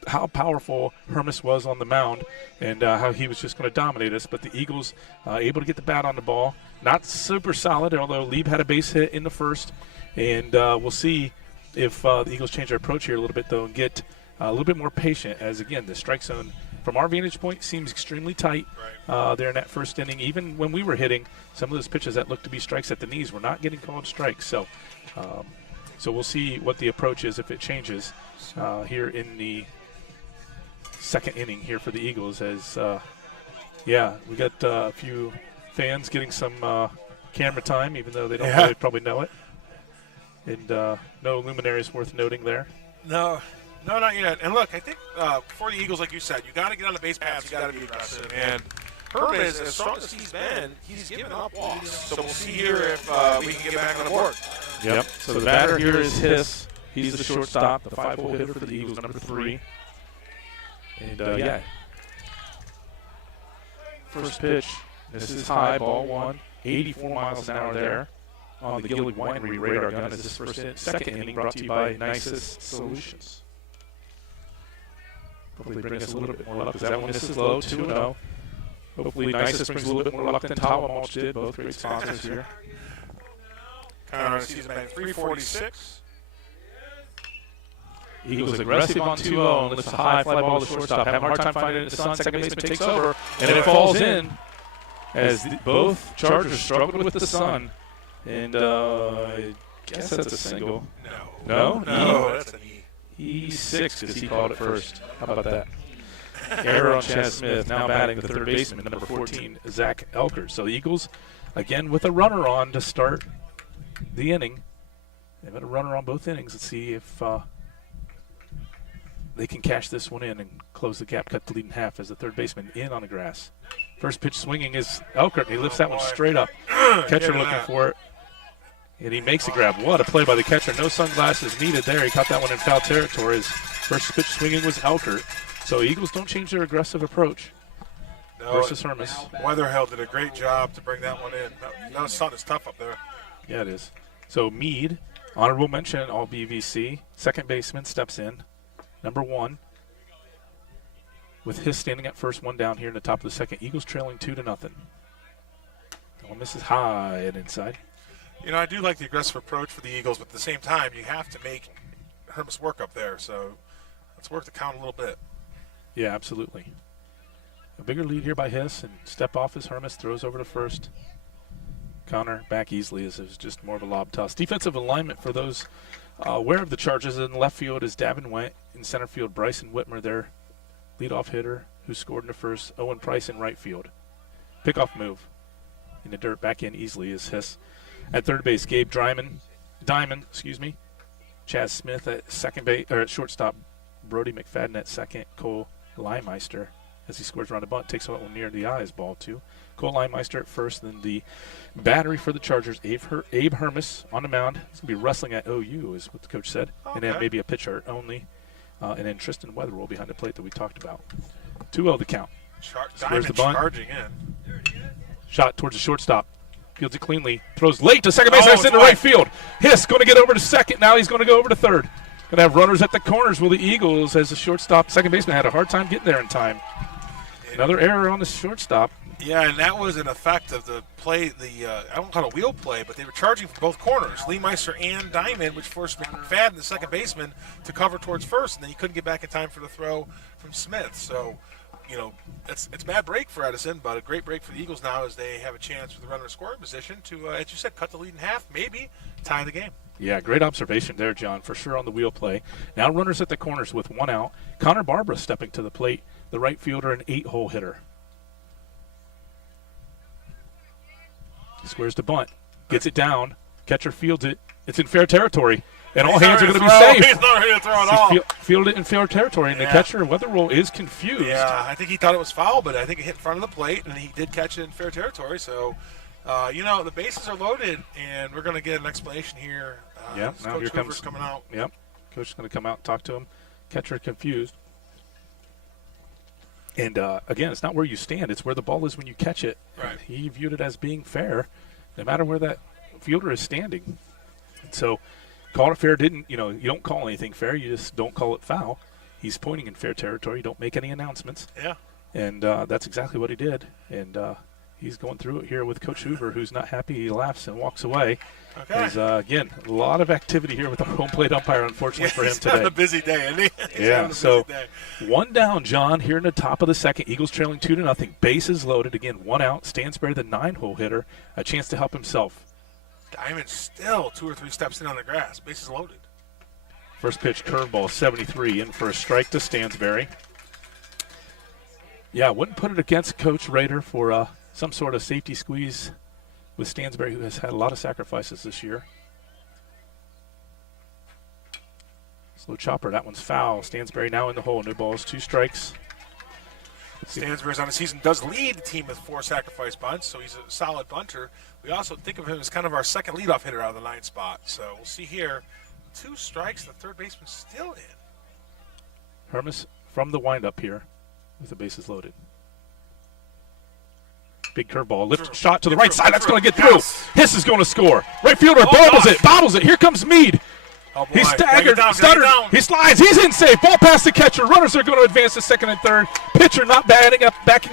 how powerful Hermes was on the mound and how he was just going to dominate us. But the Eagles able to get the bat on the ball. Not super solid, although Lieb had a base hit in the first. And we'll see if the Eagles change their approach here a little bit, though, and get a little bit more patient as, again, the strike zone, from our vantage point, seems extremely tight there in that first inning. Even when we were hitting, some of those pitches that looked to be strikes at the knees were not getting called strikes. So so we'll see what the approach is if it changes here in the second inning here for the Eagles as, we got a few fans getting some camera time, even though they don't really probably know it. And no luminaries worth noting there. No, not yet. And look, I think for the Eagles, like you said, you got to get on the base paths, you got to be aggressive. And Hermes, as strong as he's been, he's given up walks. So we'll see here if we can get back on the board. Yep. So the batter here is Hiss. He's the shortstop, the 5-hole hitter for the Eagles, number 3. And, first pitch. This is high, ball 1, 84 miles an hour there on the Gillig Winery radar gun as this second inning brought to you by Nisus Solutions. Hopefully bring us a little bit more luck because that one misses low, 2-0. Hopefully Nisus brings a little bit more luck than Tawa Mulch did, both great sponsors here. Counter season batting 346. Eagles aggressive on 2-0 and lifts a high fly ball to shortstop. Having a hard time finding it. The Sun second baseman takes over, and it falls in as both Chargers struggled with the Sun. And I guess that's a single. No, that's an E. E6 because he called it first. How about that? Error on Chaz Smith, now batting the third baseman, number 14, Zach Elkert. So the Eagles, again, with a runner on to start the inning. They've had a runner on both innings. Let's see if they can cash this one in and close the gap, cut the lead in half as the third baseman in on the grass. First pitch swinging is Elkert. He lifts that one straight up. Catcher looking for it. And he makes a grab. What a play by the catcher. No sunglasses needed there. He caught that one in foul territory. His first pitch swinging was Elkert. So Eagles don't change their aggressive approach versus Hermes. Weatherhill did a great job to bring that one in. That sun is tough up there. Yeah, it is. So Meade, honorable mention, all BVC. Second baseman steps in. Number 1. With his standing at first, one down here in the top of the second. Eagles trailing 2-0. One misses high and inside. You know, I do like the aggressive approach for the Eagles, but at the same time, you have to make Hermes work up there. So let's work the count a little bit. Yeah, absolutely. A bigger lead here by Hiss, and step off as Hermes throws over to first. Connor back easily as it was just more of a lob toss. Defensive alignment for those aware of the Chargers in left field is Davin Went. In center field, Bryson Whitmer, their leadoff hitter, who scored in the first. Owen Price in right field. Pickoff move in the dirt, back in easily is Hiss. At third base, Gabe Diamond, Chaz Smith at second base, or at shortstop, Brody McFadden at second, Cole Leimeister, as he scores around the bunt, takes that one near the eyes, ball 2. Cole Leimeister at first, then the battery for the Chargers, Abe Hermes on the mound. He's going to be wrestling at OU, is what the coach said, and then maybe a pitcher only. And then Tristan Weatherall behind the plate that we talked about. 2-0 the count. Diamond the bunt. charging in. Shot towards the shortstop. Fields it cleanly. Throws late to second base. That's into right field. Hiss going to get over to second. Now he's going to go over to third. Going to have runners at the corners. Will the Eagles, as the shortstop, second baseman, had a hard time getting there in time. Another error on the shortstop. Yeah, and that was an effect of the play, I don't call it a wheel play, but they were charging from both corners, Leimeister and Diamond, which forced McFadden, the second baseman, to cover towards first, and then he couldn't get back in time for the throw from Smith. So, you know, it's a bad break for Edison, but a great break for the Eagles now as they have a chance with the runner in scoring position to, as you said, cut the lead in half, maybe tie the game. Yeah, great observation there, John, for sure on the wheel play. Now runners at the corners with one out. Connor Barbara stepping to the plate, the right fielder, an 8-hole hitter. Squares to bunt, gets it down, catcher fields it. It's in fair territory, and all hands are going to be safe. He's not ready to throw at all. Fielded it in fair territory, and the catcher, Weatherall, is confused. Yeah, I think he thought it was foul, but I think it hit in front of the plate, and he did catch it in fair territory. So, you know, the bases are loaded, and we're going to get an explanation here Yep, now Coach here Hoover's comes. coming out. Yep, coach is going to come out and talk to him. Catcher confused. And, again, it's not where you stand. It's where the ball is when you catch it. Right. He viewed it as being fair, no matter where that fielder is standing. So, called it fair. You don't call anything fair. You just don't call it foul. He's pointing in fair territory. You don't make any announcements. Yeah. And that's exactly what he did. And he's going through it here with Coach Hoover, who's not happy. He laughs and walks away. Okay. Again, a lot of activity here with the home plate umpire, unfortunately, for him he's today. having a busy day, isn't he? He's having a busy day. One down, John, here in the top of the second. Eagles trailing 2-0. Bases loaded. Again, one out. Stansberry, the 9-hole hitter, a chance to help himself. Diamond still 2 or 3 steps in on the grass. Bases loaded. First pitch, curveball, 73, in for a strike to Stansberry. Yeah, wouldn't put it against Coach Rader for some sort of safety squeeze with Stansberry, who has had a lot of sacrifices this year. Slow chopper, that one's foul. Stansberry now in the hole. No balls, 2 strikes. Stansberry's on the season, does lead the team with 4 sacrifice bunts, so he's a solid bunter. We also think of him as kind of our second leadoff hitter out of the 9th spot. So we'll see here. 2 strikes, the third baseman still in. Hermes from the windup here with the bases loaded. Big curveball, lift shot to the right side. That's going to get through. Yes. Hiss is going to score. Right fielder bobbles it. Here comes Meade. Oh, boy. He's staggered, Down, stuttered, down. he slides, he's in safe. Ball past the catcher. Runners are going to advance to second and third. Pitcher not backing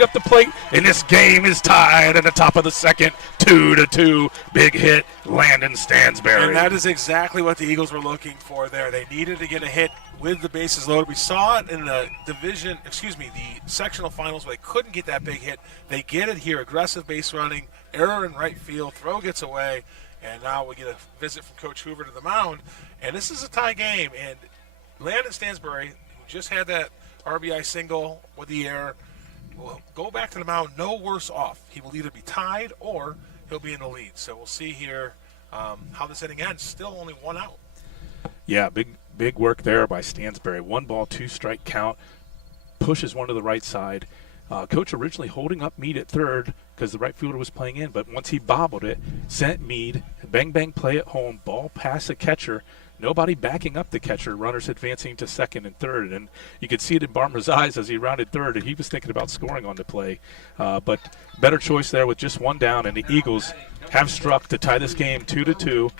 up the plate. And this game is tied at the top of the second, 2-2. Big hit, Landon Stansberry. And that is exactly what the Eagles were looking for there. They needed to get a hit with the bases loaded. We saw it in the the sectional finals where they couldn't get that big hit. They get it here. Aggressive base running, error in right field, throw gets away. And now we get a visit from Coach Hoover to the mound. And this is a tie game. And Landon Stansberry, who just had that RBI single with the error, will go back to the mound no worse off. He will either be tied or he'll be in the lead. So we'll see here how this inning ends. Still only 1 out. Yeah, big work there by Stansberry. 1 ball, 2 strike count. Pushes one to the right side. Coach originally holding up Meade at third because the right fielder was playing in, but once he bobbled it, sent Meade, bang play at home, ball past the catcher, nobody backing up the catcher, runners advancing to second and third, and you could see it in Barmer's eyes as he rounded third, and he was thinking about scoring on the play. But better choice there with just 1 down, and the Eagles have struck to tie this game 2-2.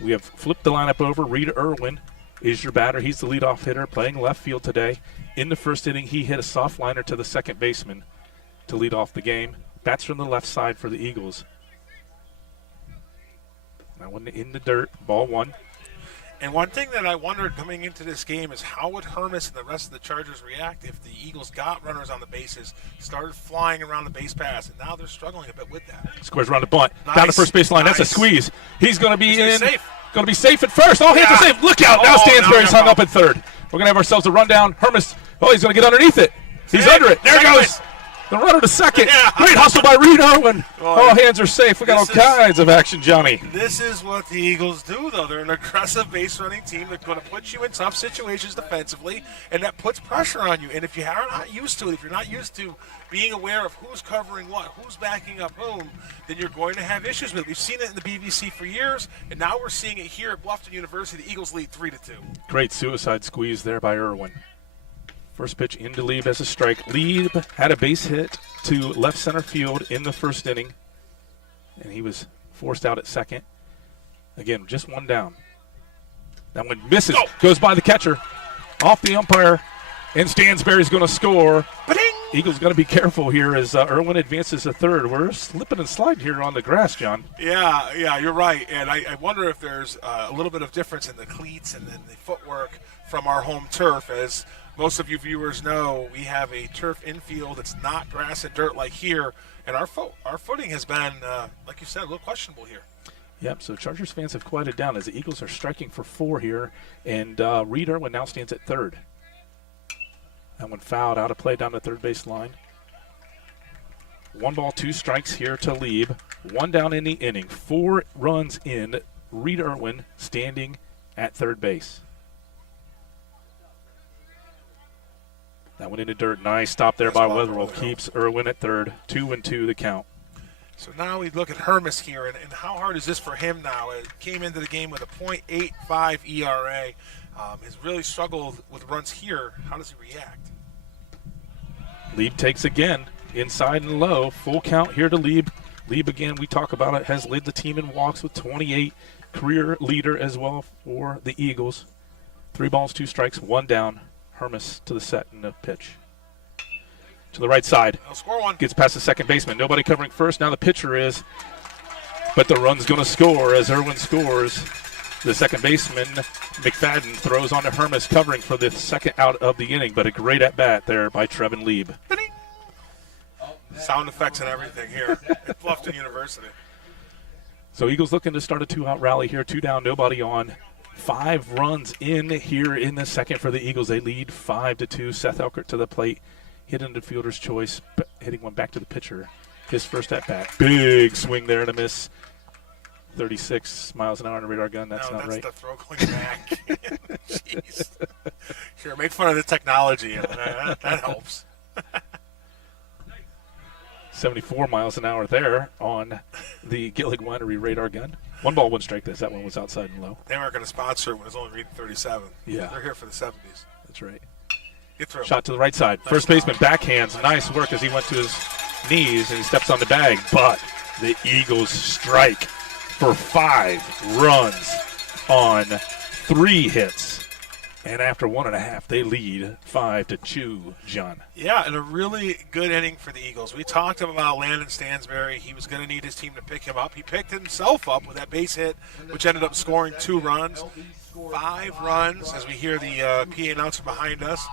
We have flipped the lineup over. Reed Irwin is your batter. He's the leadoff hitter playing left field today. In the first inning, he hit a soft liner to the second baseman to lead off the game. Bats from the left side for the Eagles. That one in the dirt, ball 1. And one thing that I wondered coming into this game is how would Hermes and the rest of the Chargers react if the Eagles got runners on the bases, started flying around the base pass, and now they're struggling a bit with that. Squares around the bunt. Nice, Down the first baseline. nice. That's a squeeze. He's going to be He's in. safe. Going to be safe at first. All hands Yeah. are safe. Look out. Now Oh, now Stansberry's we hung got up at third. We're going to have ourselves a rundown. Hermes. Oh, he's going to get underneath it. He's Hey, under it. There it second goes. base. The runner to second. Yeah. Great hustle by Reed Irwin. Boy, All hands are safe. We got all this is- kinds of action, Johnny. This is what the Eagles do, though. They're an aggressive base-running team. They're going to put you in tough situations defensively, and that puts pressure on you. And if you are not used to it, if you're not used to being aware of who's covering what, who's backing up whom, then you're going to have issues with it. We've seen it in the BVC for years, and now we're seeing it here at Bluffton University. The Eagles lead 3-2. Great suicide squeeze there by Irwin. First pitch into Lieb as a strike. Lieb had a base hit to left center field in the first inning, and he was forced out at second. Again, just 1 down. That one misses, goes by the catcher, off the umpire, and Stansberry's going to score. Ba-ding! Eagles got to be careful here as Irwin advances to third. We're slipping and sliding here on the grass, John. Yeah, you're right. And I wonder if there's a little bit of difference in the cleats and then the footwork from our home turf. As most of you viewers know, we have a turf infield. It's not grass and dirt like here. And our footing has been, like you said, a little questionable here. Yep, so Chargers fans have quieted down as the Eagles are striking for 4 here. And Reed Irwin now stands at third. That one fouled out of play down the third base line. 1 ball, 2 strikes here to Lieb. 1 down in the inning. 4 runs in. Reed Irwin standing at third base. That one into dirt. Nice stop there by Weatherall. Keeps Irwin at third. 2-2 the count. So now we look at Hermes here, and how hard is this for him now? It came into the game with a .85 ERA. Has really struggled with runs here. How does he react? Lieb takes again, inside and low. Full count here to Lieb. Lieb, again, we talk about it, has led the team in walks with 28. Career leader as well for the Eagles. 3 balls, 2 strikes, 1 down. Hermes to the set and the pitch. To the right side. I'll score one. Gets past the second baseman. Nobody covering first. Now the pitcher is. But the run's going to score as Irwin scores. The second baseman, McFadden, throws on to Hermes, covering for the second out of the inning. But a great at-bat there by Trevin Lieb. Sound effects and everything here at Bluffton University. So Eagles looking to start a 2-out rally here. 2 down, nobody on. 5 runs in here in the second for the Eagles. They lead 5-2. Seth Elkert to the plate. Hit into fielder's choice, hitting one back to the pitcher. His first at-bat. Big swing there and a miss. 36 miles an hour on the radar gun. That's not right. That's the throw going back. Jeez. Sure, make fun of the technology. That helps. 74 miles an hour there on the Gillig Winery radar gun. 1 ball, 1 strike. That one was outside and low. They weren't going to sponsor it when it's only reading 37. Yeah. They're here for the 70s. That's right. Get through. Shot to the right side. Nice First baseman backhands. Nice work as he went to his knees and he steps on the bag. But the Eagles strike for 5 runs on 3 hits. And after 1.5, they lead 5-2, John. Yeah, and a really good inning for the Eagles. We talked about Landon Stansberry. He was going to need his team to pick him up. He picked himself up with that base hit, which ended up scoring 2 runs. 5 runs, as we hear the PA announcer behind us.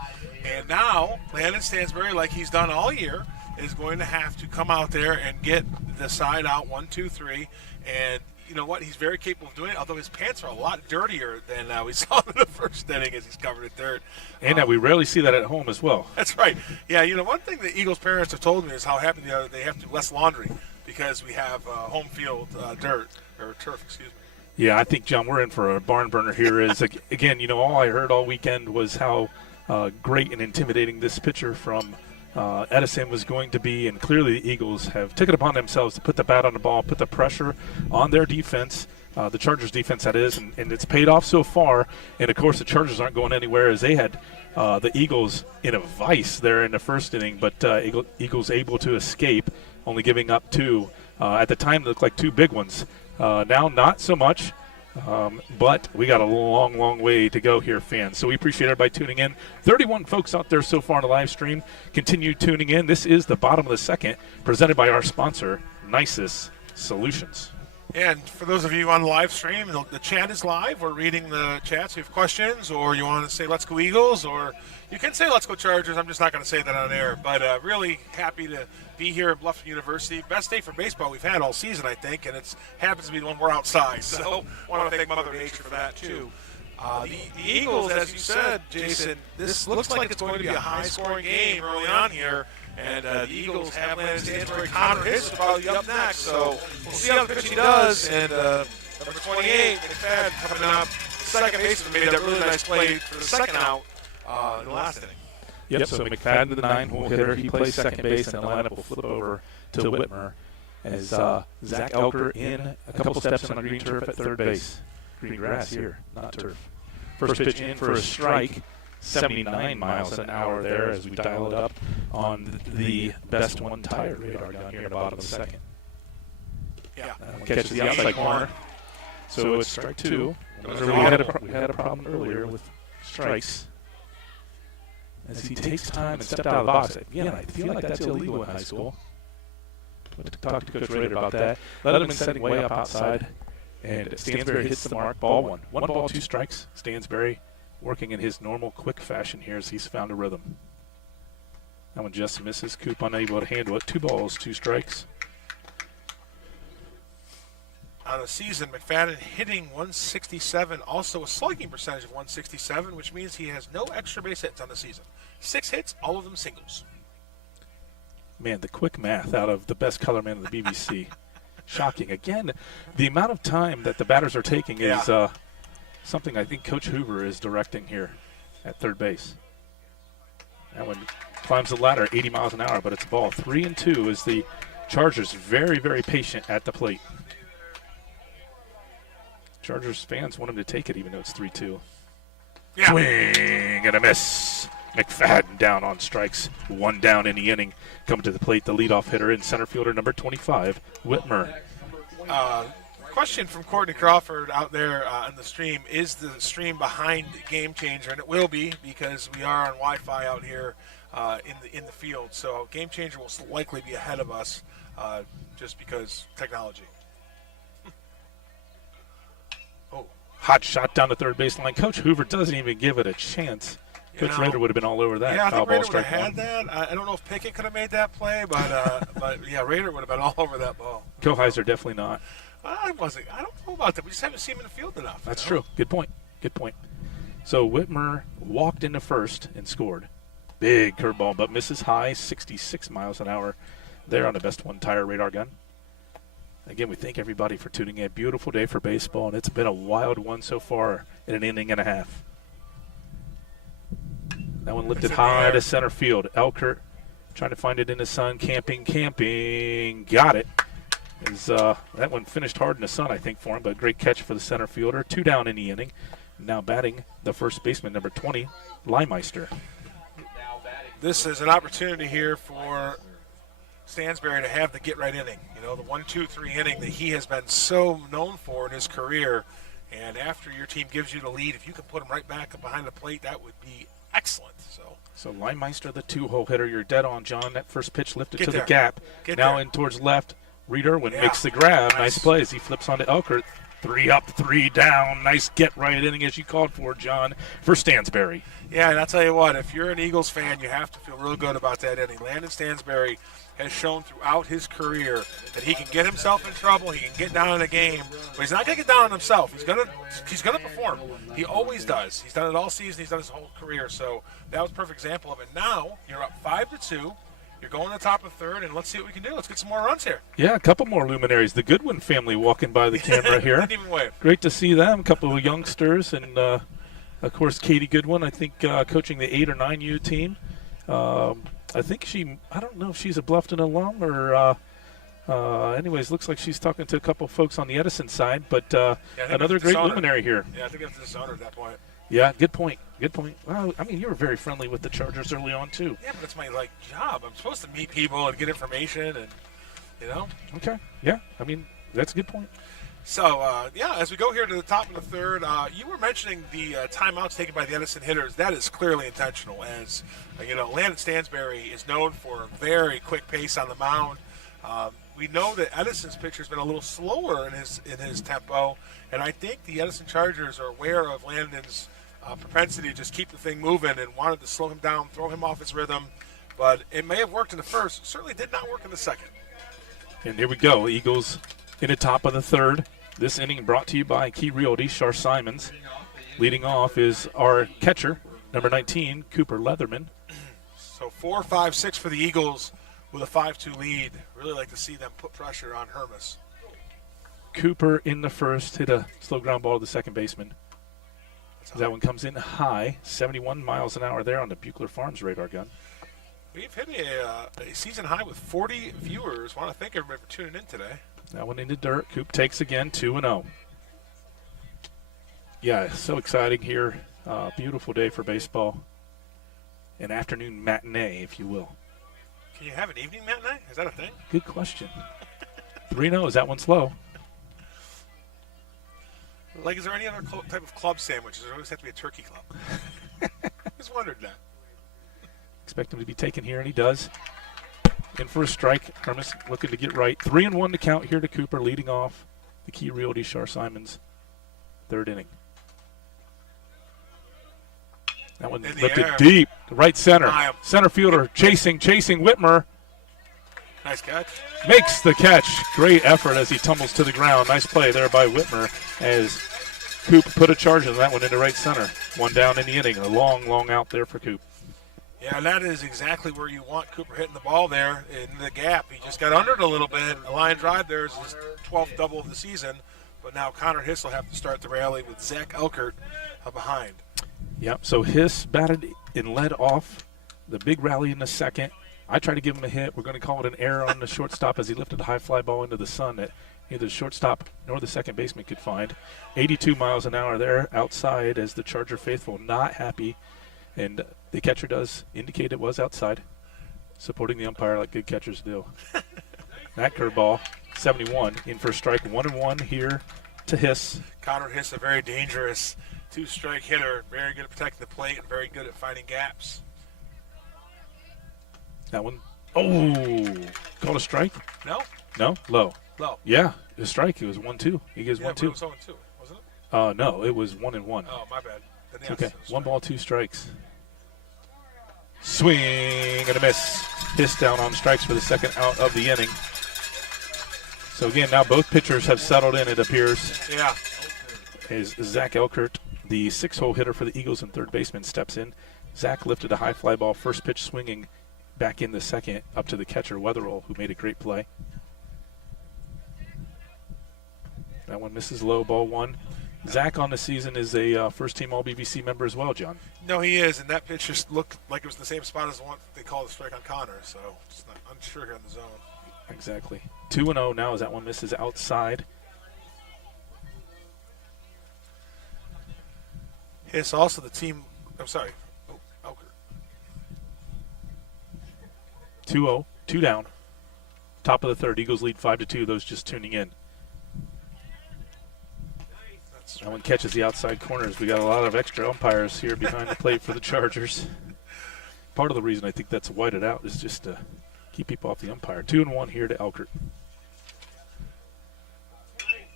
And now, Landon Stansberry, like he's done all year, is going to have to come out there and get the side out 1, 2, 3. And you know what? He's very capable of doing it, although his pants are a lot dirtier than we saw in the first inning as he's covered in dirt. And we rarely see that at home as well. That's right. Yeah, you know, one thing the Eagles' parents have told me is how happy they are that they have to do less laundry because we have home field dirt, or turf, excuse me. Yeah, I think, John, we're in for a barn burner here. Is again, you know, all I heard all weekend was how great and intimidating this pitcher from Edison was going to be, and clearly the Eagles have taken it upon themselves to put the bat on the ball, put the pressure on their defense, the Chargers defense that is, and it's paid off so far. And of course the Chargers aren't going anywhere as they had the Eagles in a vice there in the first inning, but Eagles able to escape, only giving up 2. At the time it looked like 2 big ones. Now not so much. But we got a long way to go here, fans. So we appreciate everybody tuning in. 31 folks out there so far on the live stream. Continue tuning in. This is the bottom of the second, presented by our sponsor, Nisus Solutions. And for those of you on the live stream, the chat is live. We're reading the chats. If you have questions, or you want to say "Let's go Eagles," or you can say "Let's go Chargers." I'm just not going to say that on air. But really happy to be here at Bluffton University. Best day for baseball we've had all season, I think, and it happens to be the one we're outside. So I want to thank Mother Nature for that too. The Eagles, as you said, Jason, this looks like it's going to be a high-scoring game early on here. And the Eagles have Landon Stansberry. Connor Hicks will probably be up next. So we'll see how the pitching does. And number 28, McFadden, coming up. The second baseman made that really nice play for the second out in the last inning. Yep, so McFadden, the 9-hole hitter, he plays second base, and the lineup will flip over to Whitmer as Zach Elker in a couple steps on the green turf at third base. Green grass here, not turf. First pitch in for a strike. 79 miles an hour there as we dial it up on the best one tire radar down here in the bottom of the second. Yeah. Catches the outside corner. So it's strike 2. We had a problem earlier with strikes. As he takes time and stepped out of the box. Again, I feel like that's illegal in high school. We'll talk to Coach Rader about that. Letterman setting way up outside. And Stansberry hits the mark. Ball 1. 1 ball, 2 strikes. Stansberry working in his normal quick fashion here as he's found a rhythm. That one just misses. Coop unable to handle it. 2 balls, 2 strikes. On the season, McFadden hitting 167, also a slugging percentage of 167, which means he has no extra base hits on the season. 6 hits, all of them singles. Man, the quick math out of the best color man of the BBC. Shocking. Again, the amount of time that the batters are taking is something I think Coach Hoover is directing here at third base. That one climbs the ladder 80 miles an hour, but it's a ball. 3-2 is the Chargers very, very patient at the plate. Chargers fans want him to take it even though it's 3-2. Yeah. Swing and a miss. McFadden down on strikes. 1 down in the inning. Coming to the plate, the leadoff hitter and center fielder number 25, Whitmer. Question from Courtney Crawford out there on the stream. Is the stream behind Game Changer? And it will be because we are on Wi-Fi out here in the field. So Game Changer will likely be ahead of us just because technology. Oh. Hot shot down the third baseline. Coach Hoover doesn't even give it a chance. Coach Rader would have been all over that. Yeah, I foul think Rader ball would have strike had one. that. I don't know if Pickett could have made that play, but yeah, Rader would have been all over that ball. Koheiser definitely not. I don't know about that. We just haven't seen him in the field enough. That's true. Good point. Good point. So Whitmer walked into first and scored. Big curveball, but misses high, 66 miles an hour there on the Best One Tire radar gun. Again, we thank everybody for tuning in. Beautiful day for baseball, and it's been a wild one so far in an inning and a half. That one lifted high to center field. Elkert trying to find it in the sun. Camping. Got it. That one finished hard in the sun, I think, for him, but great catch for the center fielder. 2 down in the inning. Now batting the first baseman, number 20, Leimeister. This is an opportunity here for Stansberry to have the get-right inning. You know, the 1-2-3 inning that he has been so known for in his career. And after your team gives you the lead, if you can put him right back up behind the plate, that would be excellent. So Leimeister, the 2-hole hitter. You're dead on, John. That first pitch lifted to there. the gap. Get now there. in towards left. Reed Irwin makes the grab. Nice play as he flips onto Elkert. 3 up, 3 down. Nice get-right inning as you called for, John, for Stansberry. Yeah, and I'll tell you what, if you're an Eagles fan, you have to feel real good about that inning. Landon Stansberry has shown throughout his career that he can get himself in trouble, he can get down in a game, but he's not going to get down on himself. He's gonna perform. He always does. He's done it all season. He's done his whole career. So that was a perfect example of it. Now you're up 5-2. You're going to the top of third, and let's see what we can do. Let's get some more runs here. Yeah, a couple more luminaries. The Goodwin family walking by the camera here. Didn't even wave. Great to see them. A couple of youngsters, and of course Katie Goodwin, I think coaching the 8 or 9U team. I think I don't know if she's a Bluffton alum or anyways, looks like she's talking to a couple folks on the Edison side, but another great luminary here. Yeah, I think that's the Zoner at that point. Yeah, good point. Well, I mean, you were very friendly with the Chargers early on, too. Yeah, but it's my job. I'm supposed to meet people and get information and, Okay, yeah, I mean, that's a good point. So, as we go here to the top of the third, you were mentioning the timeouts taken by the Edison hitters. That is clearly intentional, as, Landon Stansberry is known for a very quick pace on the mound. We know that Edison's pitcher's been a little slower in his tempo, and I think the Edison Chargers are aware of Landon's propensity to just keep the thing moving and wanted to slow him down, throw him off his rhythm. But it may have worked in the first. Certainly did not work in the second. And here we go. Eagles in the top of the third. This inning brought to you by Key Realty, Shar Simons. Leading off is our catcher, number 19, Cooper Leatherman. So 4-5-6 for the Eagles with a 5-2 lead. Really like to see them put pressure on Hermes. Cooper in the first hit a slow ground ball to the second baseman. That one comes in high, 71 miles an hour there on the Buechler Farms radar gun. We've hit a season high with 40 viewers. Want to thank everybody for tuning in today. That one into dirt. Coop takes again, 2-0. Yeah, so exciting here. Beautiful day for baseball. An afternoon matinee, if you will. Can you have an evening matinee? Is that a thing? Good question. 3-0. Is that one slow? Is there any other type of club sandwiches? There always have to be a turkey club. Just wondered that. Expect him to be taken here, and he does. In for a strike. Hermes looking to get right. 3-1 to count here to Cooper, leading off the Key Realty Shar Simons third inning. That one lifted deep. Right center. Center fielder chasing Whitmer. Nice catch. Makes the catch. Great effort as he tumbles to the ground. Nice play there by Whitmer as Coop put a charge on that one into right center. 1 down in the inning. A long out there for Coop. Yeah, that is exactly where you want Cooper hitting the ball there in the gap. He just got under it a little bit. A line drive there is his 12th double of the season. But now Connor Hiss will have to start the rally with Zach Elkert behind. Yep, so Hiss batted and led off the big rally in the second. I tried to give him a hit. We're going to call it an error on the shortstop as he lifted a high fly ball into the sun that neither the shortstop nor the second baseman could find. 82 miles an hour there outside as the Charger faithful not happy. And the catcher does indicate it was outside, supporting the umpire like good catchers do. That curveball, 71, in for a strike, 1-1 here to Hiss. Connor Hiss, a very dangerous two-strike hitter, very good at protecting the plate and very good at finding gaps. That one, oh, called a strike? No? No? Low. Low. Yeah, a strike. It was 1-2. He gives 1-2. But it was 0-2, wasn't it? No, it was 1-1. Oh, my bad. Then yes, Okay, it was 1 ball, 2 strikes. Swing and a miss. Hiss down on strikes for the second out of the inning. So again, now both pitchers have settled in, it appears. Yeah. As Zach Elkert, the 6-hole hitter for the Eagles and third baseman, steps in. Zach lifted a high fly ball, first pitch swinging back in the second, up to the catcher, Weatherall, who made a great play. That one misses low, ball 1. Zach on the season is a first-team All-BVC member as well, John. No, he is, and that pitch just looked like it was in the same spot as the one they called the strike on Connor, so just not unsure here in the zone. Exactly. 2-0 now as that one misses outside. Hiss also the team, I'm sorry, Elker. 2-0, 2 down. Top of the third, Eagles lead 5-2, those just tuning in. That one catches the outside corners. We got a lot of extra umpires here behind the plate for the Chargers. Part of the reason I think that's whited out is just to keep people off the umpire. 2-1 here to Elkert.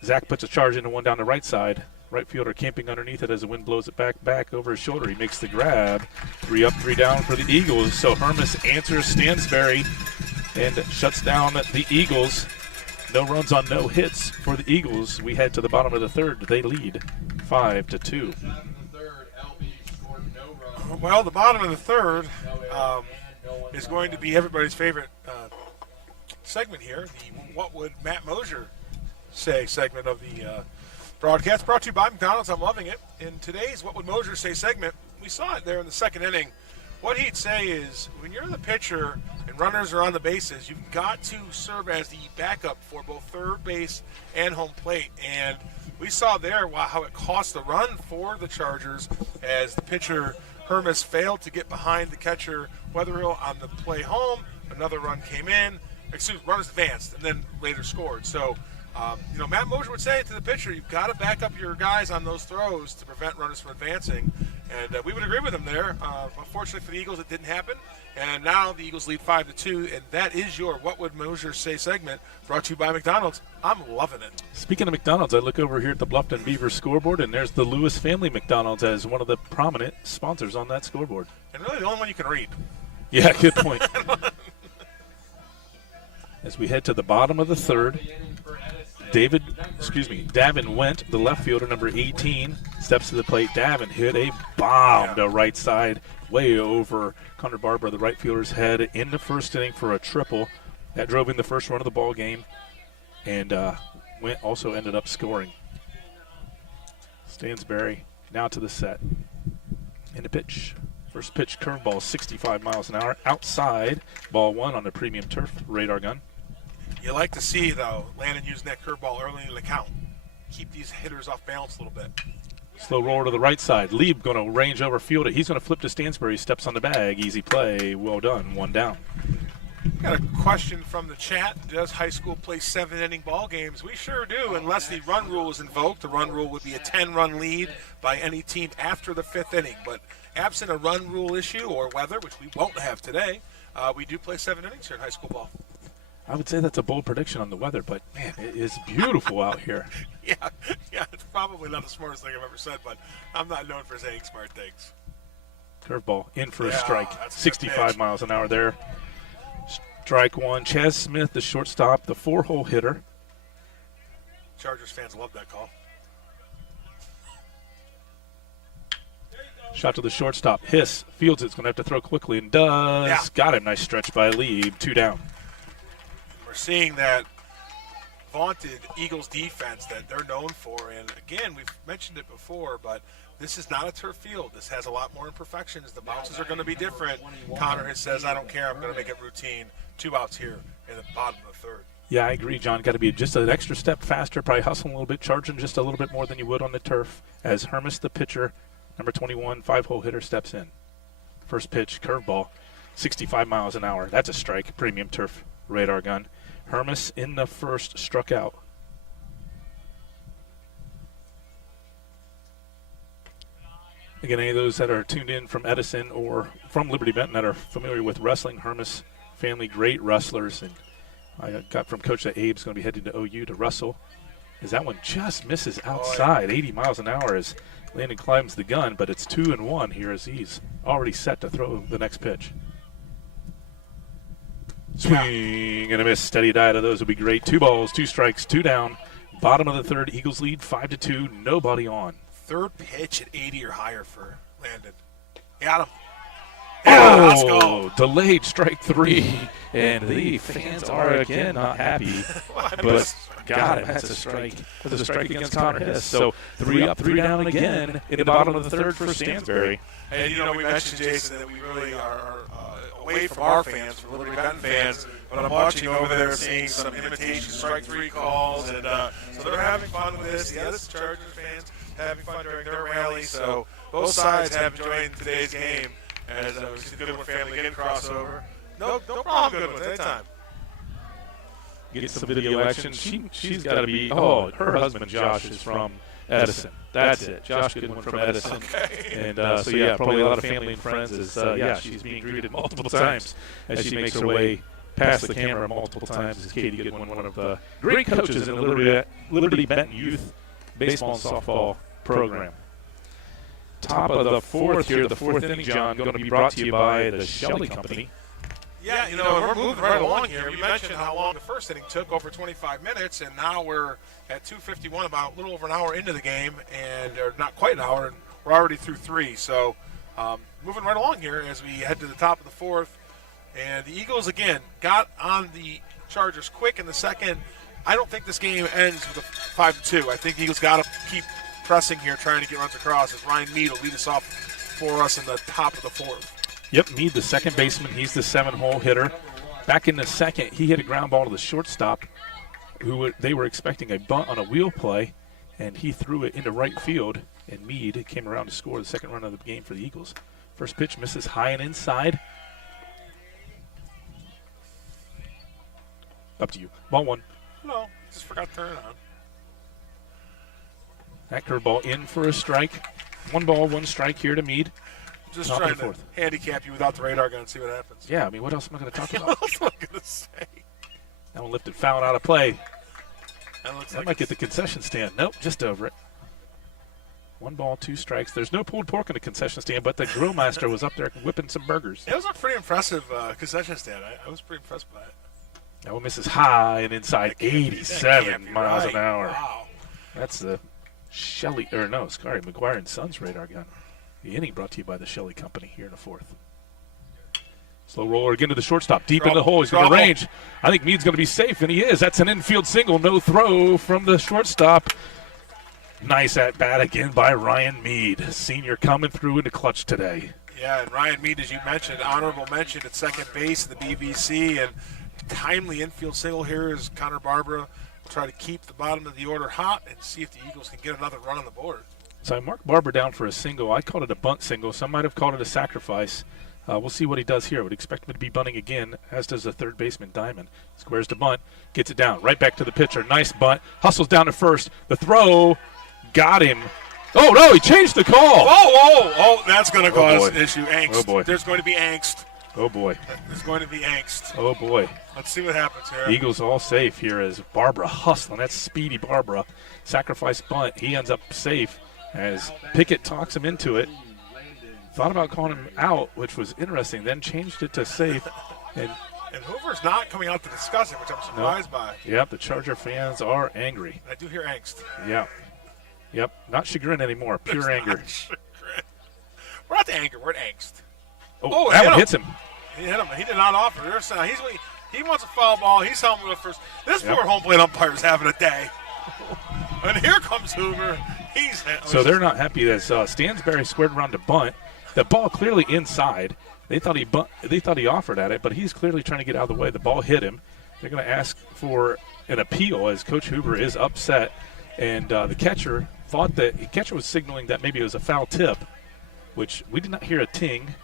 Zach puts a charge into one down the right side. Right fielder camping underneath it as the wind blows it back over his shoulder. He makes the grab. 3 up, 3 down for the Eagles. So Hermes answers Stansberry and shuts down the Eagles. No runs on no hits for the Eagles. We head to the bottom of the third. They lead 5-2. Well, the bottom of the third is going to be everybody's favorite segment here, the What Would Matt Mosier Say segment of the broadcast. Brought to you by McDonald's. I'm loving it. In today's What Would Mosier Say segment, we saw it there in the second inning. What he'd say is, when you're the pitcher and runners are on the bases, you've got to serve as the backup for both third base and home plate. And we saw there how it cost the run for the Chargers as the pitcher Hermes failed to get behind the catcher Weatherill on the play home. Another run came in. Runners advanced and then later scored. So, Matt Mosier would say to the pitcher, you've got to back up your guys on those throws to prevent runners from advancing. And we would agree with him there. Unfortunately for the Eagles, it didn't happen. And now the Eagles lead 5-2. And that is your What Would Mosier Say segment, brought to you by McDonald's. I'm loving it. Speaking of McDonald's, I look over here at the Bluffton Beaver scoreboard, and there's the Lewis Family McDonald's as one of the prominent sponsors on that scoreboard. And really the only one you can read. Yeah, good point. As we head to the bottom of the third, Davin Went, the left fielder, number 18, steps to the plate. Davin hit a bomb to right side, way over Connor Barber, the right fielder's head, in the first inning for a triple. That drove in the first run of the ball game, and Went also ended up scoring. Stansberry now to the set. And the pitch. First pitch curveball, 65 miles an hour. Outside, ball 1 on the premium turf radar gun. You like to see, though, Landon using that curveball early in the count. Keep these hitters off balance a little bit. Slow roller to the right side. Lieb going to range over field it. He's going to flip to Stansberry. Steps on the bag. Easy play. Well done. 1 down. Got a question from the chat. Does high school play 7-inning ball games? We sure do, unless the run rule is invoked. The run rule would be a 10-run lead by any team after the 5th inning. But absent a run rule issue or weather, which we won't have today, we do play 7 innings here in high school ball. I would say that's a bold prediction on the weather, but, man, it is beautiful out here. Yeah, it's probably not the smartest thing I've ever said, but I'm not known for saying smart things. Curveball in for a Yeah, strike. that's a good 65 pitch. miles an hour there. Strike 1. Chaz Smith, the shortstop, the 4-hole hitter. Chargers fans love that call. Shot to the shortstop. Hiss. Fields it's going to have to throw quickly and does. Yeah. Got him. Nice stretch by Lieb. 2 down. We're seeing that vaunted Eagles defense that they're known for. And again, we've mentioned it before, but This is not a turf field. This has a lot more imperfections. The bounces are going to be different. Connor has says, I don't care. I'm going to make it routine. 2 outs here in the bottom of the third. Yeah, I agree, John. Got to be just an extra step faster, probably hustling a little bit, charging just a little bit more than you would on the turf as Hermes, the pitcher, number 21, 5-hole hitter, steps in. First pitch, curveball, 65 miles an hour. That's a strike, premium turf radar gun. Hermes in the first struck out. Again, any of those that are tuned in from Edison or from Liberty-Benton that are familiar with wrestling, Hermes family, great wrestlers. And I got from Coach that Abe's going to be heading to OU to wrestle. As that one just misses outside, 80 miles an hour as Landon climbs the gun, but it's 2-1 here as he's already set to throw the next pitch. Swing and a miss. Steady diet of those would be great. 2 balls, 2 strikes, 2 down. Bottom of the third, Eagles lead 5-2. Nobody on. Third pitch at 80 or higher for Landon. Got him. Yeah, let's go. Delayed strike 3. And the fans are again not happy. But got him. That's a strike. That's a strike against Connor Hiss. So 3 up, 3 down again in the bottom of the third for Stansbury. And, we mentioned, Jason, that we really are away from our fans, from Liberty-Benton fans, but I'm watching over there seeing some imitation strike 3 calls, and so they're having fun with this. The Edison Chargers fans having fun during their rally, so both sides have enjoyed today's game, as we see the Goodwin family getting crossover. No problem, Goodwin, anytime. Get some video action. She's got to be, her husband Josh is from Edison. That's it. Josh Goodwin from Edison. Okay. And probably a lot of family and friends she's being greeted multiple times as she makes her way past the camera multiple times. As Katie Goodwin, one of the great coaches in the Liberty-Benton Youth Baseball and Softball program. Top of the fourth here, the fourth inning, John, going to be brought to you by the Shelley Company. Yeah, we're moving right along here. You mentioned how long the first inning took, over 25 minutes, and now we're at 2:51, about a little over an hour into the game, or not quite an hour, and we're already through 3. So moving right along here as we head to the top of the fourth. And the Eagles, again, got on the Chargers quick in the second. I don't think this game ends with a 5-2. I think the Eagles got to keep pressing here, trying to get runs across, as Ryan Mead will lead us off for us in the top of the fourth. Yep, Mead, the second baseman. He's the 7-hole hitter. Back in the second, he hit a ground ball to the shortstop, they were expecting a bunt on a wheel play, and he threw it into right field, and Mead came around to score the second run of the game for the Eagles. First pitch misses high and inside. Up to you. Ball 1. No, just forgot to turn it on. That curveball in for a strike. 1 ball, 1 strike here to Mead. Just Top trying of the to fourth. handicap you without the radar gun and see what happens. Yeah, what else am I going to talk about? What else am I going to say? That one lifted foul out of play. That Might get the concession stand. Nope, just over it. 1 ball, 2 strikes. There's no pulled pork in the concession stand, but the grill master was up there whipping some burgers. It was a pretty impressive concession stand. I was pretty impressed by it. That one misses high and inside, 87 miles an hour. Wow. That's the McGuire and Sons radar gun. The inning brought to you by the Shelley Company here in the fourth. Slow roller again to the shortstop, deep in the hole. He's going to range. I think Mead's going to be safe, and he is. That's an infield single, no throw from the shortstop. Nice at bat again by Ryan Mead, senior coming through in the clutch today. Yeah, and Ryan Mead, as you mentioned, honorable mention at second base in the BVC, and timely infield single here as Connor Barbara will try to keep the bottom of the order hot and see if the Eagles can get another run on the board. So I marked Barber down for a single. I called it a bunt single. Some might have called it a sacrifice. We'll see what he does here. I would expect him to be bunting again, as does the third baseman, Diamond. Squares the bunt, gets it down, right back to the pitcher. Nice bunt, hustles down to first. The throw got him. Oh, no, he changed the call. Oh, that's going to cause an issue. Angst. Oh, boy. There's going to be angst. Oh, boy. There's going to be angst. Oh, boy. Let's see what happens here. Eagles all safe here as Barbara hustling. That's speedy Barbara. Sacrifice bunt. He ends up safe as Pickett talks him into it. Thought about calling him out, which was interesting, then changed it to safe. And Hoover's not coming out to discuss it, which I'm surprised by. Yep, the Charger fans are angry. I do hear angst. Yeah. Yep, not chagrin anymore, pure anger. We're not the anger, we're at angst. Oh, that one hits him. He hit him. He did not offer. He wants a foul ball. He's helping with first. This poor home plate umpire is having a day. And here comes Hoover. So they're not happy as Stansberry squared around to bunt. The ball clearly inside. They thought he offered at it, but he's clearly trying to get out of the way. The ball hit him. They're going to ask for an appeal as Coach Huber is upset. And the catcher thought that the catcher was signaling that maybe it was a foul tip, which we did not hear a ting.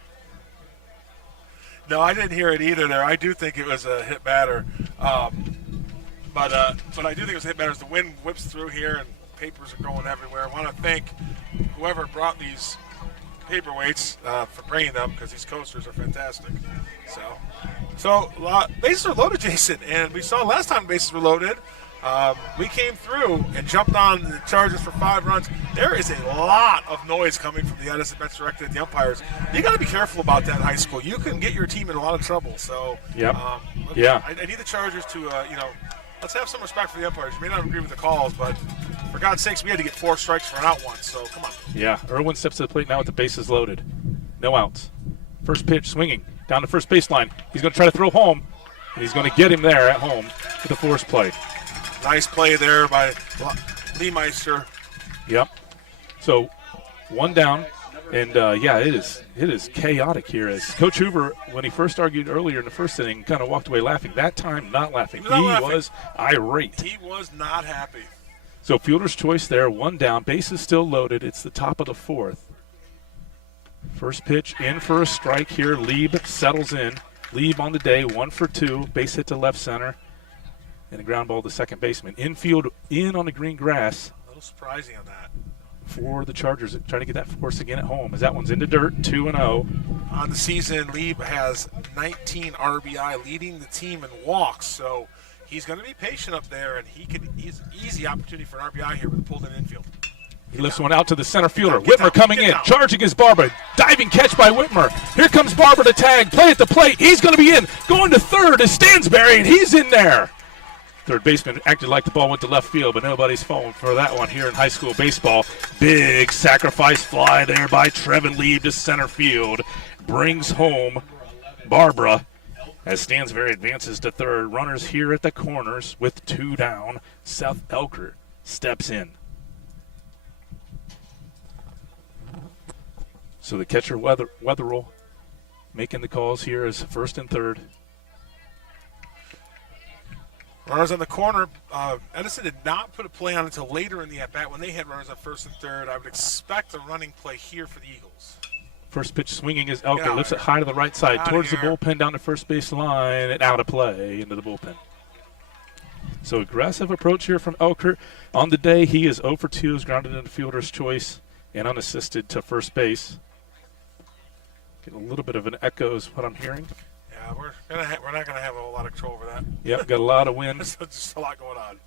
No, I didn't hear it either there. I do think it was a hit batter. But I do think it was a hit batter as the wind whips through here and papers are going everywhere. I want to thank whoever brought these paperweights for bringing them because these coasters are fantastic. So bases are loaded, Jason, and we saw last time bases were loaded. We came through and jumped on the Chargers for 5 runs. There is a lot of noise coming from the Edison bench directed at the umpires. You got to be careful about that in high school. You can get your team in a lot of trouble. So, I need the Chargers to, let's have some respect for the umpires. You may not agree with the calls, but for God's sakes, we had to get 4 strikes for an out once. So, come on. Yeah, Irwin steps to the plate now with the bases loaded. No outs. First pitch swinging down the first baseline. He's going to try to throw home, and he's going to get him there at home with a force play. Nice play there by Lee Meister. Yep. So 1 down, and it is chaotic here. As Coach Hoover, when he first argued earlier in the first inning, kind of walked away laughing. That time, not laughing. He was irate. He was not happy. So fielder's choice there, 1 down. Bases still loaded. It's the top of the 4th. First pitch in for a strike here. Lieb settles in. Lieb on the day, 1 for 2. Base hit to left center. And a ground ball to second baseman. Infield in on the green grass. A little surprising on that. For the Chargers, trying to get that force again at home. As that one's into dirt, 2-0. On the season, Lieb has 19 RBI, leading the team in walks. So he's going to be patient up there, and he's an easy opportunity for an RBI here with a pulled-in infield. He lifts one out to the center fielder. Whitmer coming in, charging his Barber. Diving catch by Whitmer. Here comes Barber to tag. Play at the plate. He's going to be in. Going to third is Stansberry, and he's in there. Third baseman acted like the ball went to left field, but nobody's falling for that one here in high school baseball. Big sacrifice fly there by Trevin Lieb to center field. Brings home Barbara as Stansberry advances to third. Runners here at the corners with 2 down. Seth Elker steps in. So the catcher Wetherill making the calls here as first and third. Runners on the corner. Edison did not put a play on until later in the at-bat when they had runners at first and third. I would expect a running play here for the Eagles. First pitch swinging is Elker. Lifts it high to the right side towards the bullpen down the first base line and out of play into the bullpen. So aggressive approach here from Elker. On the day, he is 0 for 2, is grounded into fielder's choice and unassisted to first base. Getting a little bit of an echo is what I'm hearing. Yeah, we're not going to have a whole lot of control over that. Yep, got a lot of wind. There's just a lot going on.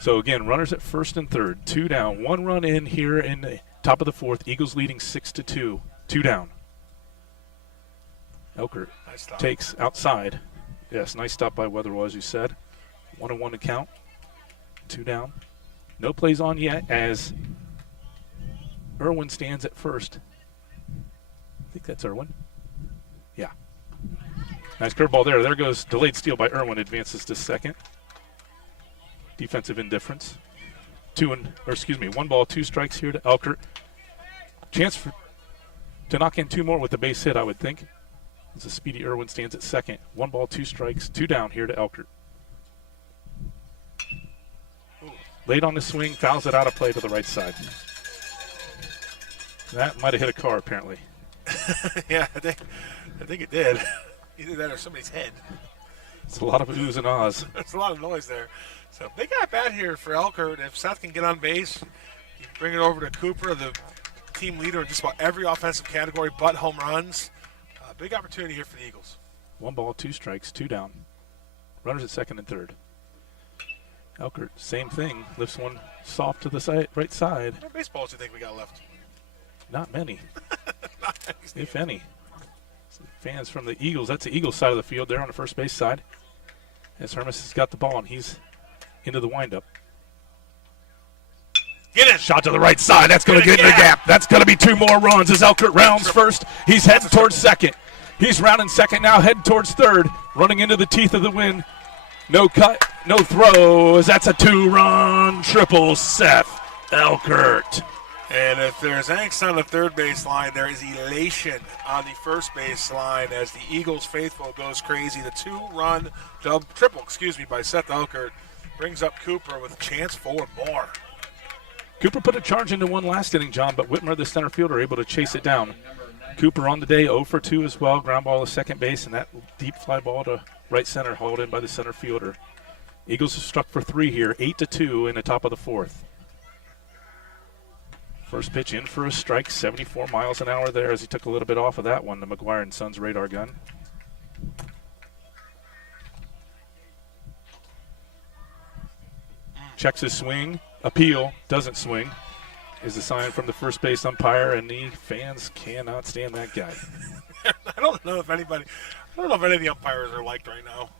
So, again, runners at first and third. 2 down. 1 run in here in the top of the 4th. Eagles leading 6-2. 2 down. Elker takes outside. Yes, nice stop by Wetherill, as you said. 1-1 to count. 2 down. No plays on yet as Irwin stands at first. I think that's Irwin. Yeah. Nice curveball there. There goes delayed steal by Irwin. Advances to second. Defensive indifference. 1 ball, 2 strikes here to Elker. Chance to knock in 2 more with the base hit, I would think. As a speedy Irwin stands at second. 1 ball, 2 strikes, 2 down here to Elker. Late on the swing, fouls it out of play to the right side. That might have hit a car, apparently. Yeah, I think it did. Either that or somebody's head. It's a lot of oohs and ahs. There's a lot of noise there. So big at bat here for Elker. If Seth can get on base, you bring it over to Cooper, the team leader in just about every offensive category but home runs. Big opportunity here for the Eagles. 1 ball, 2 strikes, 2 down. Runners at second and third. Elker, same thing. Lifts one soft to the right side. How many baseballs do you think we got left? Not many. If any. Fans from the Eagles. That's the Eagles side of the field there on the first base side. As Hermes has got the ball, and he's into the windup. Get it! Shot to the right side. That's going to get in the gap. That's going to be 2 more runs as Elkert rounds first. He's heading towards second. He's rounding second now, heading towards third. Running into the teeth of the wind. No cut, no throw, as that's a 2-run triple. Seth Elkert And if there's angst on the third base line, there is elation on the first base line as the Eagles faithful goes crazy. The two-run triple by Seth Elkert brings up Cooper with a chance for more. Cooper put a charge into one last inning, John, but Whitmer, the center fielder, able to chase it down. Cooper on the day 0 for 2 as well. Ground ball to second base, and that deep fly ball to right center hauled in by the center fielder. Eagles have struck for 3 here, 8-2 in the top of the fourth. First pitch in for a strike, 74 miles an hour there as he took a little bit off of that one, the McGuire & Sons radar gun. Checks his swing, appeal, doesn't swing, is the sign from the first base umpire, and the fans cannot stand that guy. I don't know if any of the umpires are liked right now.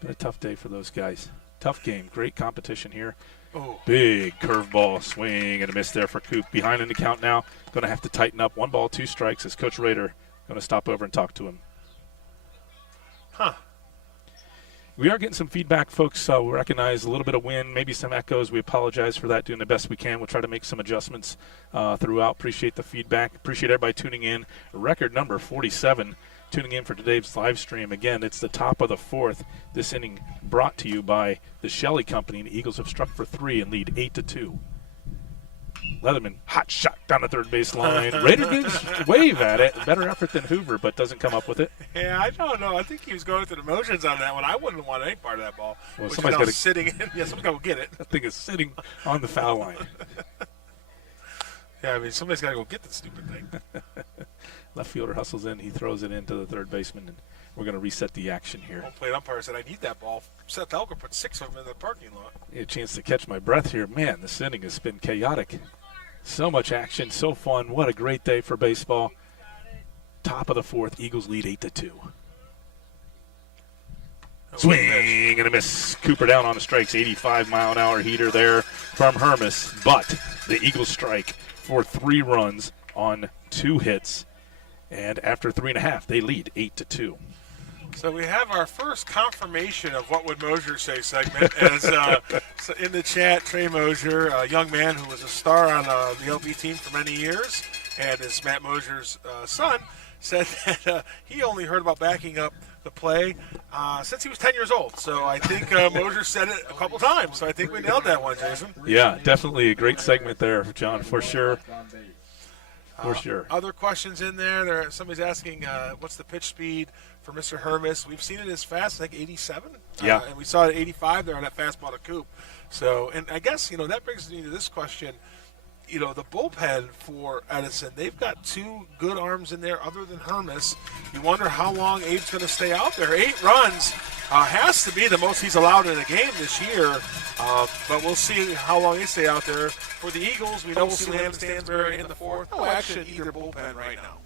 Been a tough day for those guys. Tough game, great competition here. Oh. Big curveball swing and a miss there for Coop. Behind in the count now. Going to have to tighten up. 1 ball, 2 strikes as Coach Rader going to stop over and talk to him. Huh. We are getting some feedback, folks. We recognize a little bit of wind, maybe some echoes. We apologize for that, doing the best we can. We'll try to make some adjustments throughout. Appreciate the feedback. Appreciate everybody tuning in. Record number 47 tuning in for today's live stream. Again, it's the top of the fourth. This inning brought to you by the Shelley Company. The Eagles have struck for 3 and lead 8-2. Leatherman, hot shot down the third base line. Rader gives wave at it. Better effort than Hoover, but doesn't come up with it. Yeah, I don't know. I think he was going through the motions on that one. I wouldn't want any part of that ball. Well, somebody's got to sitting in. Yeah, somebody's got to get it. That thing is sitting on the foul line. Yeah, I mean, somebody's got to go get the stupid thing. Left fielder hustles in. He throws it into the third baseman, and we're going to reset the action here. Home plate umpire said, I need that ball. Seth Elker put 6 of them in the parking lot. A chance to catch my breath here. Man, this inning has been chaotic. So much action, so fun. What a great day for baseball. Top of the fourth, Eagles lead 8-2. Swing and a miss. Cooper down on the strikes. 85-mile-an-hour heater there from Hermes. But the Eagles strike for 3 runs on 2 hits. And after 3.5, they lead 8-2. So we have our first confirmation of what would Mosier say segment. As so in the chat, Trey Mosier, a young man who was a star on the LB team for many years, and is Matt Mosier's son, said that he only heard about backing up the play since he was 10 years old. So I think Mosier said it a couple times. So I think we nailed that one, Jason. Yeah, definitely a great segment there, John, for sure. For sure. Other questions in there. Somebody's asking, what's the pitch speed for Mr. Hermes? We've seen it as fast, I think 87. Yeah. And we saw it at 85 there on that fastball to Coop. So, and I guess, that brings me to this question. The bullpen for Edison, they've got 2 good arms in there other than Hermes. You wonder how long Abe's going to stay out there. 8 runs has to be the most he's allowed in a game this year. But we'll see how long they stay out there. For the Eagles, we know we'll see Lamb Stansbury in the 4th. No action either bullpen right now.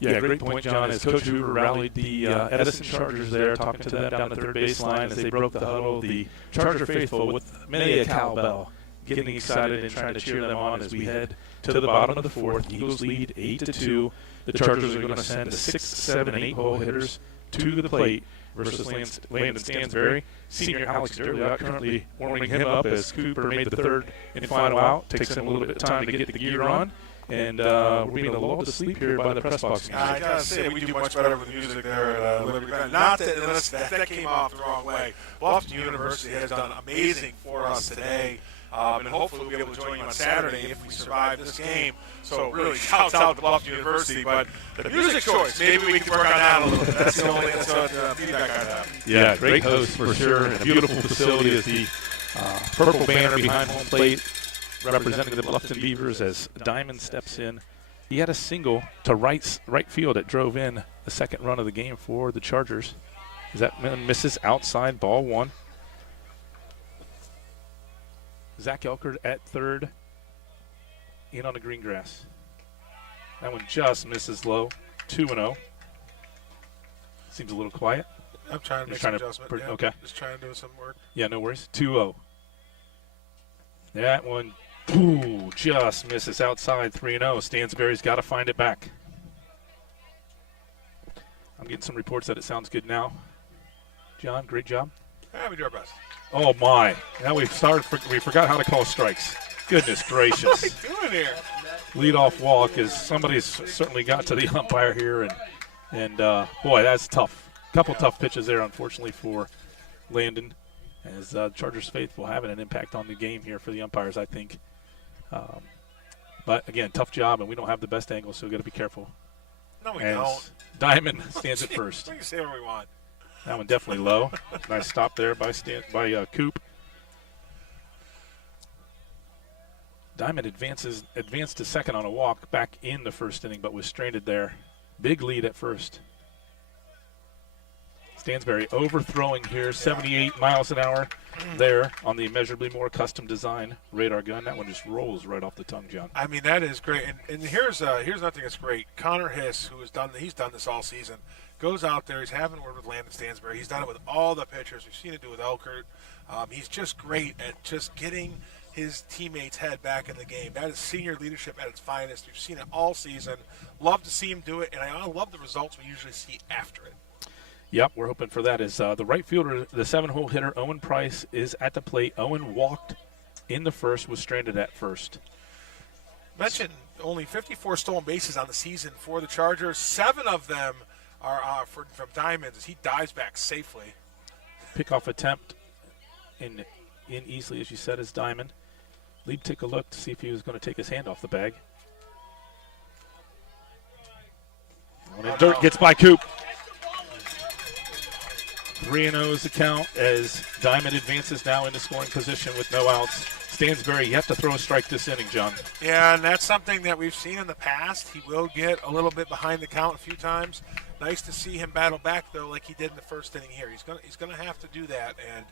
Yeah, great point, John. As Coach Hoover rallied the Edison Chargers there, talking to them down the third baseline as they broke the huddle. The Charger faithful with many a cowbell getting excited and trying to cheer them on as we head to the bottom of the fourth. Eagles lead 8-2. The Chargers are going to send 6, 7, 8 hole hitters to the plate versus Landon Stansbury. Senior Alex Durley currently warming him up as Cooper made the third and final out. Takes him a little bit of time to get the gear on. And we're being lulled to sleep here by the press box. I gotta say, we do much better with music there at Liberty-Benton. Not that unless that came off the wrong way. Bluffton University has done amazing for us today. And hopefully we'll be able to join you on Saturday if we survive this game. So really, shouts out to Bluffton University. But the music choice, maybe we can work on that a little bit. That's the only feedback I have. Yeah, great host for sure. And a beautiful facility is the purple banner behind home plate representing the Bluffton Beavers as Diamond steps in. He had a single to right field that drove in the second run of the game for the Chargers. Is that misses outside, ball 1. Zach Elkert at third, in on the green grass. That one just misses low, 2-0. Seems a little quiet. I'm trying to make some adjustment. Yeah, okay. Just trying to do some work. Yeah, no worries. 2-0. That one, just misses outside, 3-0. Stansbury's got to find it back. I'm getting some reports that it sounds good now. John, great job. Yeah, we do our best. Oh, my. Now we forgot how to call strikes. Goodness gracious. What are we doing here? leadoff walk as somebody's certainly got to the umpire here, and boy, that's tough. Couple tough pitches there, unfortunately, for Landon, as Chargers faithful having an impact on the game here for the umpires, I think. But again, tough job, and we don't have the best angle, so we got to be careful. No, we as don't. Diamond stands at first. We can say what we want. That one definitely low. Nice stop there by Coop. Diamond advanced to second on a walk back in the first inning, but was stranded there. Big lead at first. Stansbury overthrowing here, 78 miles an hour there on the immeasurably more custom design radar gun. That one just rolls right off the tongue, John. I mean, that is great. And here's nothing that's great. Connor Hiss, he's done this all season, goes out there. He's having a word with Landon Stansbury. He's done it with all the pitchers. We've seen it do with Elkert. He's just great at just getting his teammates' head back in the game. That is senior leadership at its finest. We've seen it all season. Love to see him do it, and I love the results we usually see after it. Yep, we're hoping for that. Is the right fielder, the 7-hole hitter, Owen Price, is at the plate. Owen walked in the first, was stranded at first. Mentioned only 54 stolen bases on the season for the Chargers. 7 of them are from Diamond as he dives back safely. Pickoff attempt in easily, as you said, is Diamond. Lee took a look to see if he was going to take his hand off the bag. Dirt gets by Coop. 3-0 is the count as Diamond advances now into scoring position with no outs. Stansbury, you have to throw a strike this inning, John. Yeah, and that's something that we've seen in the past. He will get a little bit behind the count a few times. Nice to see him battle back, though, like he did in the first inning here. He's gonna have to do that. And,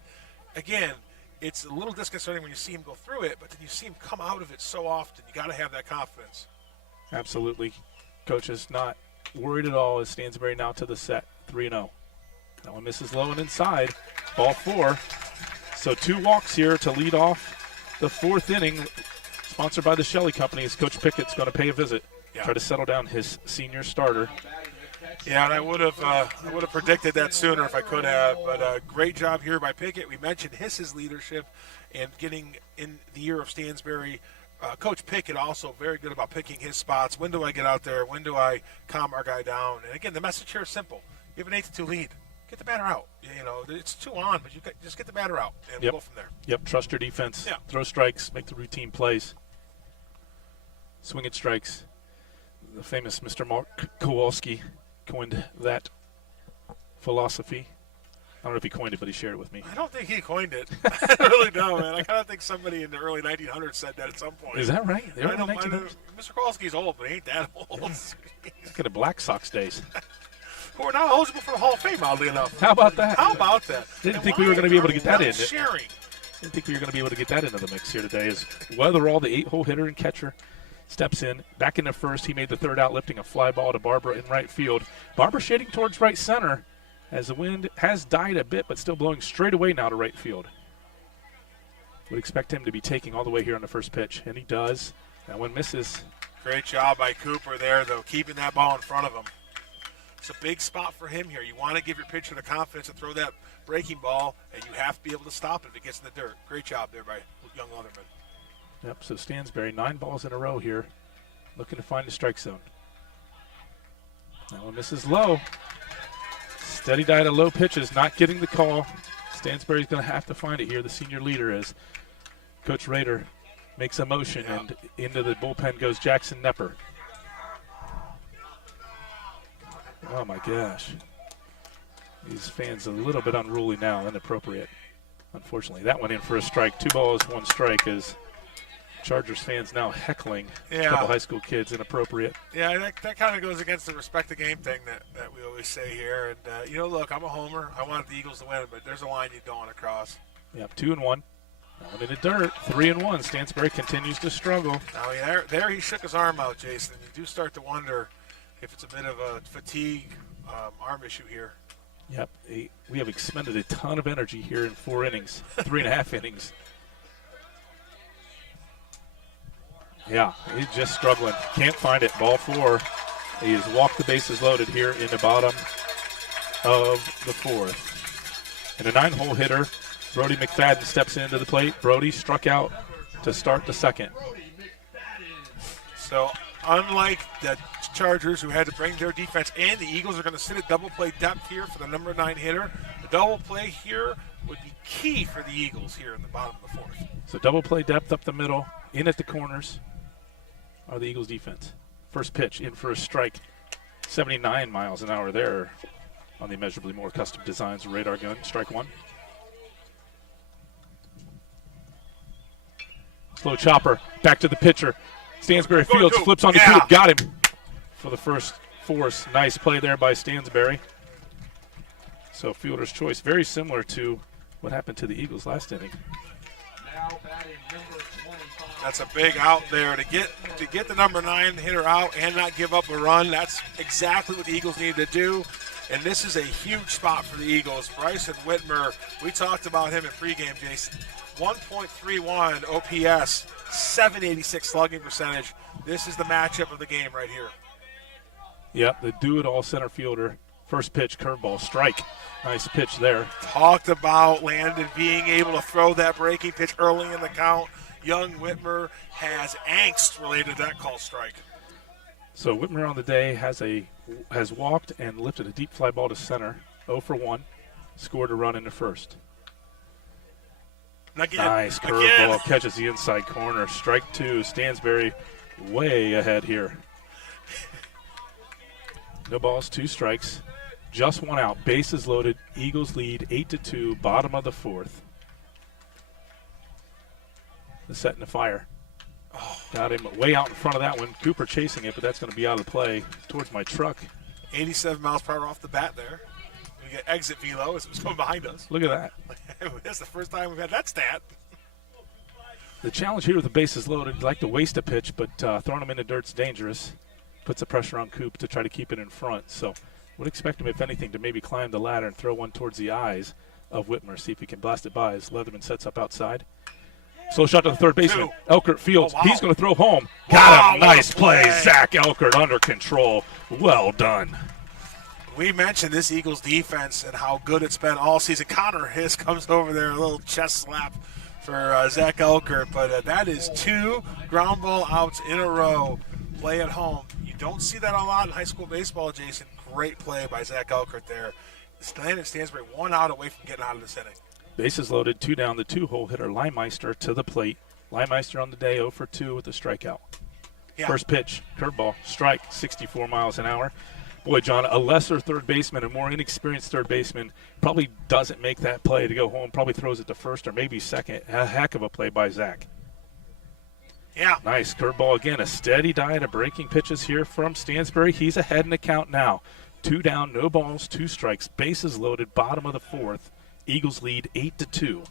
again, it's a little disconcerting when you see him go through it, but then you see him come out of it so often. You got to have that confidence. Absolutely. Coach is not worried at all as Stansbury now to the set, 3-0. That one misses low and inside. Ball 4. So 2 walks here to lead off the 4th inning, sponsored by the Shelley Company, as Coach Pickett's going to pay a visit, try to settle down his senior starter. Yeah, and I would have predicted that sooner if I could have, but great job here by Pickett. We mentioned Hiss's leadership and getting in the year of Stansbury. Coach Pickett also very good about picking his spots. When do I get out there? When do I calm our guy down? And, again, the message here is simple. You have an 8-2 lead. Get the batter out. You know, it's 2 on, but just get the batter out, and we'll go from there. Yep, trust your defense. Yeah. Throw strikes, make the routine plays. Swing at strikes. The famous Mr. Mark Kowalski coined that philosophy. I don't know if he coined it, but he shared it with me. I don't think he coined it. I really don't, man. I kind of think somebody in the early 1900s said that at some point. Is that right? The early 1900s? Mr. Kowalski's old, but he ain't that old. Look at the Black Sox days. Who are now eligible for the Hall of Fame, oddly enough. How about that? How about that? Didn't think we were going to be able to get that in. Sharing. Didn't think we were going to be able to get that into the mix here today. As Weatherall, the 8-hole hitter and catcher, steps in. Back in the first, he made the 3rd out, lifting a fly ball to Barbara in right field. Barbara shading towards right center as the wind has died a bit, but still blowing straight away now to right field. Would expect him to be taking all the way here on the first pitch, and he does. That one misses. Great job by Cooper there, though, keeping that ball in front of him. It's a big spot for him here. You want to give your pitcher the confidence to throw that breaking ball, and you have to be able to stop it if it gets in the dirt. Great job there by young Leatherman. Yep, so Stansbury, 9 balls in a row here, looking to find the strike zone. That one misses low. Steady diet of low pitches, not getting the call. Stansbury's going to have to find it here. The senior leader is Coach Rader makes a motion, and into the bullpen goes Jackson Nepper. Oh, my gosh. These fans a little bit unruly now, inappropriate, unfortunately. That went in for a strike. 2 balls, 1 strike as Chargers fans now heckling a couple high school kids, inappropriate. Yeah, that kind of goes against the respect the game thing that we always say here. And, look, I'm a homer. I wanted the Eagles to win, but there's a line you don't want to cross. Yep, 2-1. That one in the dirt, 3-1. Stansbury continues to struggle. Now, there he shook his arm out, Jason. You do start to wonder if it's a bit of a fatigue arm issue here. Yep, we have expended a ton of energy here in 4 innings, 3.5 innings. Yeah, he's just struggling. Can't find it. Ball 4. He has walked the bases loaded here in the bottom of the 4th. And a 9-hole hitter, Brody McFadden, steps into the plate. Brody struck out to start the 2nd. So unlike the Chargers, who had to bring their defense in, the Eagles are going to sit at double play depth here for the number 9 hitter. The double play here would be key for the Eagles here in the bottom of the 4th. So double play depth up the middle, in at the corners are the Eagles defense. First pitch in for a strike. 79 miles an hour there on the immeasurably more custom designs radar gun. Strike 1. Slow chopper, back to the pitcher. Stansbury Fields flips on the Coop, got him for the first force. Nice play there by Stansbury. So fielder's choice, very similar to what happened to the Eagles last inning. That's a big out there to get the number 9 hitter out and not give up a run. That's exactly what the Eagles needed to do. And this is a huge spot for the Eagles. Bryson Whitmer, we talked about him in pregame, Jason. 1.31 OPS, 786 slugging percentage. This is the matchup of the game right here. Yep, the do-it-all center fielder. First pitch, curveball, strike. Nice pitch there. Talked about Landon being able to throw that breaking pitch early in the count. Young Whitmer has angst related to that call strike. So Whitmer on the day has walked and lifted a deep fly ball to center, 0 for 1, scored a run into first. Nice curveball, catches the inside corner. Strike 2, Stansbury way ahead here. No balls, 2 strikes, just 1 out. Bases loaded, Eagles lead 8-2, bottom of the 4th. The set and the fire. Got him way out in front of that one. Cooper chasing it, but that's going to be out of the play towards my truck. 87 miles per hour off the bat there. We get exit velo as it was going behind us. Look at that. That's the first time we've had that stat. The challenge here with the bases loaded, like to waste a pitch, but throwing them in the dirt's dangerous. Puts the pressure on Coop to try to keep it in front. So would expect him, if anything, to maybe climb the ladder and throw one towards the eyes of Whitmer, see if he can blast it by as Leatherman sets up outside. Slow shot to the third baseman. Elkert fields. He's going to throw home. Got him. Nice play. Zach Elkert under control. Well done. We mentioned this Eagles defense and how good it's been all season. Connor Hiss comes over there, a little chest slap for Zach Elkert. But that is 2 ground ball outs in a row. Play at home. You don't see that a lot in high school baseball, Jason. Great play by Zach Elkert there. Landon Stansbury 1 out away from getting out of this inning. Bases loaded, 2 down. The 2-hole hitter, Leimeister, to the plate. Leimeister on the day, 0 for 2 with a strikeout. Yeah. First pitch, curveball, strike, 64 miles an hour. Boy, John, a lesser third baseman, a more inexperienced third baseman, probably doesn't make that play to go home, probably throws it to first or maybe second. A heck of a play by Zach. Yeah. Nice curveball again. A steady diet of breaking pitches here from Stansbury. He's ahead in the count now. 2 down, no balls, 2 strikes. Bases loaded, bottom of the 4th. Eagles lead 8-2.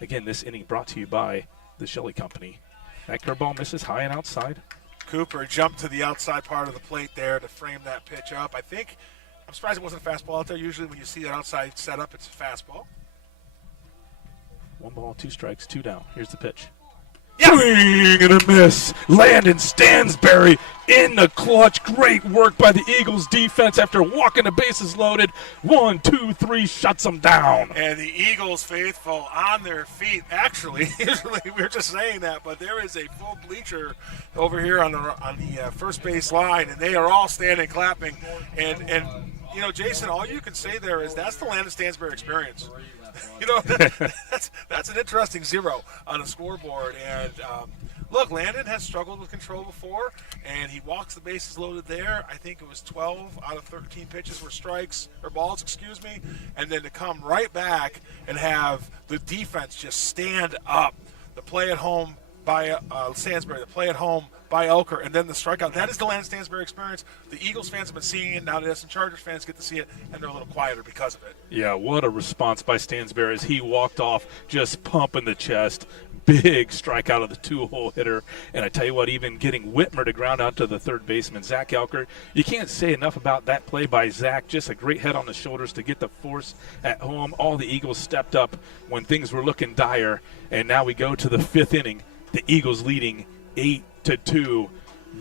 Again, this inning brought to you by the Shelley Company. That curveball misses high and outside. Cooper jumped to the outside part of the plate there to frame that pitch up. I'm surprised it wasn't a fastball out there. Usually when you see that outside setup, it's a fastball. 1 ball, 2 strikes, 2 down. Here's the pitch. Yeah. Swing and a miss. Landon Stansbury in the clutch. Great work by the Eagles defense after walking the bases loaded. 1, 2, 3, shuts them down. And the Eagles faithful on their feet. Actually, usually we're just saying that, but there is a full bleacher over here on the first base line, and they are all standing clapping. And you know, Jason, all you can say there is that's the Landon Stansbury experience. You know, that's an interesting 0 on the scoreboard. And look, Landon has struggled with control before, and he walks the bases loaded there. I think it was 12 out of 13 pitches were strikes, or balls, excuse me. And then to come right back and have the defense just stand up. The play at home by Stansbury, the play at home by Elker, and then the strikeout. That is the Landon Stansbury experience. The Eagles fans have been seeing it. Now the Edison Chargers fans get to see it, and they're a little quieter because of it. Yeah, what a response by Stansbury as he walked off just pumping the chest. Big strikeout of the 2-hole hitter. And I tell you what, even getting Whitmer to ground out to the third baseman, Zach Elkert, you can't say enough about that play by Zach. Just a great head on the shoulders to get the force at home. All the Eagles stepped up when things were looking dire. And now we go to the 5th inning. The Eagles leading 8-2.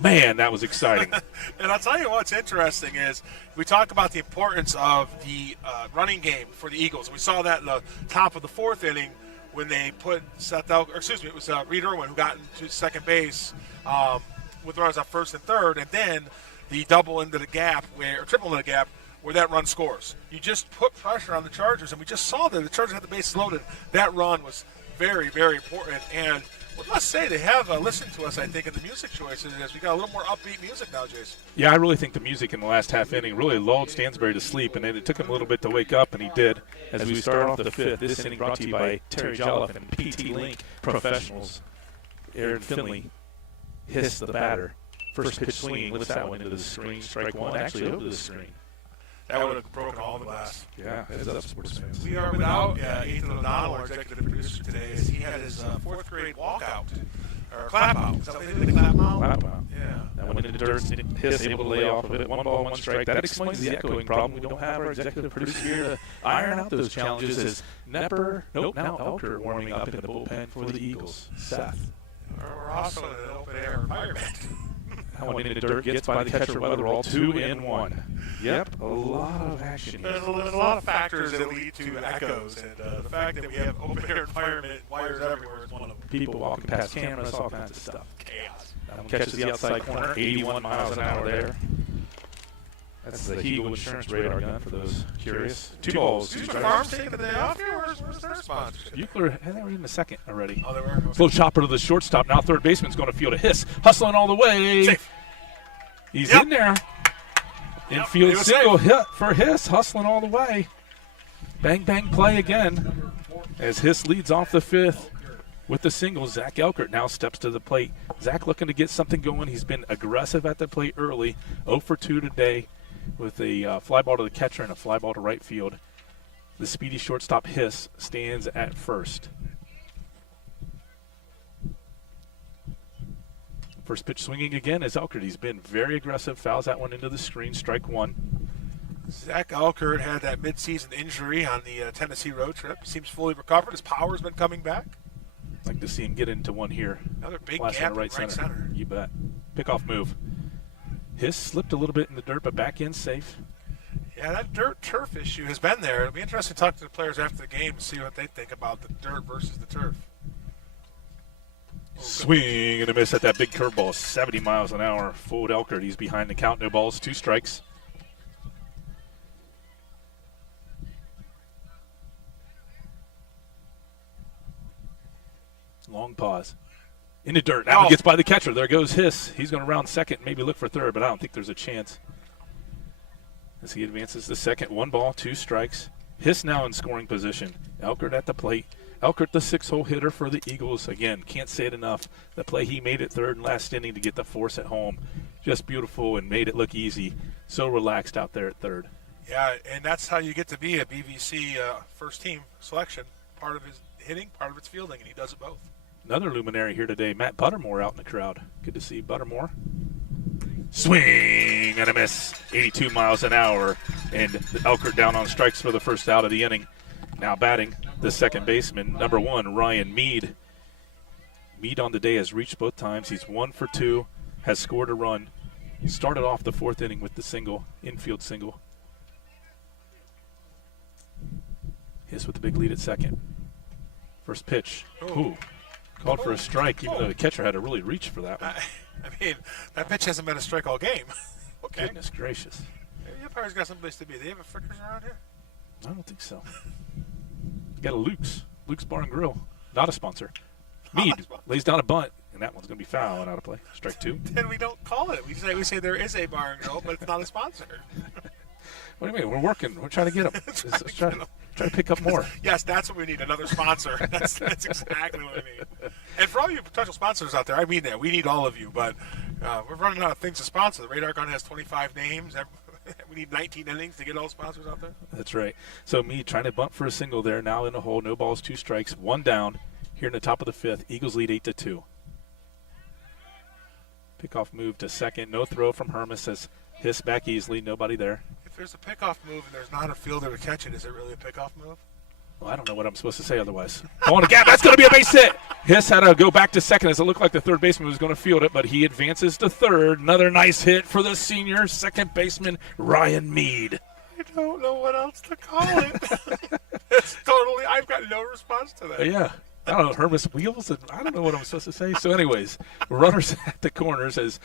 Man, that was exciting. And I'll tell you what's interesting is we talk about the importance of the running game for the Eagles. We saw that in the top of the 4th inning when they put Reed Irwin, who got into second base. with runners on first and third, and then the double into the gap or triple into the gap where that run scores. You just put pressure on the Chargers, and we just saw that the Chargers had the bases loaded. That run was very, very important, and we must say they have listened to us, I think, in the music choices as we got a little more upbeat music now, Jason. Yeah, I really think the music in the last half inning really lulled Stansbury to sleep, and it took him a little bit to wake up, and he did. As we start off the fifth, this inning brought to you by Terry Jolliffe and PT Link Professionals. Aaron Finley hissed the batter. First pitch swinging, lifts that one into the screen. Strike one, actually over the screen. That would have broken all the glass. Yeah, heads up, sports fans. We are without Ethan O'Donnell, our executive producer today, as he had his fourth grade walkout, or clap out. Is that what they did, the clap out? Clap out. Yeah. That went into dirt, Hiss able to lay off of it. 1 ball, 1 strike. That explains the echoing problem. We don't have our executive producer here to iron out those challenges as now Elker warming up in the bullpen for the Eagles. Seth. We're also in an open-air environment. That one into dirt, gets by the catcher Weatherall, 2-1. Yep, a lot of action here. There's a lot of factors that lead to echoes, and the fact that we have open-air environment, wires everywhere is one of them. People walking past cameras, all kinds of stuff. Chaos. That one catches the outside corner, 81 miles an hour there. That's the Hegel Insurance radar gun for those curious. 2 balls, 2 Is the strikes. farm taking the day off here? Where's their sponsorship? Euclid, they were in the second already. Oh, they were? Okay. Slow chopper to the shortstop. Now third baseman's going to field a Hiss. Hustling all the way. Safe. He's Yep. in there. Yep, Infield he was single safe. hit for Hiss. Hustling all the way. Bang, bang play again. As Hiss leads off the fifth with the single. Zach Elkert now steps to the plate. Zach looking to get something going. He's been aggressive at the plate early. 0 for 2 today with a fly ball to the catcher and a fly ball to right field. The speedy shortstop Hiss stands at first. First pitch swinging again is Elkert. He's been very aggressive. Fouls that one into the screen. Strike one. Zach Elkert had that midseason injury on the Tennessee road trip. Seems fully recovered. His power's been coming back. Like to see him get into one here. Another big Last gap one in right center. You bet. Pickoff move. Hiss slipped a little bit in the dirt, but back in safe. Yeah, that dirt turf issue has been there. It'll be interesting to talk to the players after the game and see what they think about the dirt versus the turf. Swing and a miss at that big curveball. 70 miles an hour. Full Elkert. He's behind the count. No balls. 2 strikes. Long pause. In the dirt. Now he gets by the catcher. There goes Hiss. He's going to round second, maybe look for third, but I don't think there's a chance. As he advances the second. 1 ball, 2 strikes. Hiss now in scoring position. Elkert at the plate. Elkert, the 6-hole hitter for the Eagles. Again, can't say it enough. The play he made at third and last inning to get the force at home. Just beautiful and made it look easy. So relaxed out there at third. Yeah, and that's how you get to be a BVC first-team selection. Part of his hitting, part of its fielding, and he does it both. Another luminary here today, Matt Buttermore out in the crowd. Good to see Buttermore. Swing and a miss. 82 miles an hour. And Elkert down on strikes for the first out of the inning. Now batting, the second baseman, number 1, Ryan Mead. Mead on the day has reached both times. He's 1 for 2, has scored a run. He started off the 4th inning with the single, infield single. Hiss with the big lead at second. First pitch. Ooh. Called for a strike, even though the catcher had to really reach for that one. I mean, that pitch hasn't been a strike all game. Okay. Goodness gracious. Maybe Empire's got someplace to be. They have a Frickers around here? I don't think so. You got a Luke's Bar and Grill, not a sponsor. Mead lays down a bunt, and that one's going to be foul and out of play. Strike 2. Then we don't call it. We say there is a bar and grill, but it's not a sponsor. What do you mean? We're working. We're trying to get them. Try to pick up more. Yes, that's what we need, another sponsor. That's exactly what we need. And for all you potential sponsors out there, I mean that. We need all of you, but we're running out of things to sponsor. The Radar Gun has 25 names. We need 19 innings to get all the sponsors out there. That's right. So Mead trying to bunt for a single there. Now in the hole. No balls, 2 strikes. 1 down here in the top of the 5th. Eagles lead 8-2. Pickoff move to second. No throw from Hermes as Hiss back easily. Nobody there. If there's a pickoff move and there's not a fielder to catch it, is it really a pickoff move? Well, I don't know what I'm supposed to say otherwise. On the gap. That's going to be a base hit. Hiss had to go back to second as it looked like the third baseman was going to field it, but he advances to third. Another nice hit for the senior second baseman, Ryan Mead. I don't know what else to call it. It's totally, I've got no response to that. Yeah. I don't know, Hermes wheels, and I don't know what I'm supposed to say. So anyways, runners at the corners as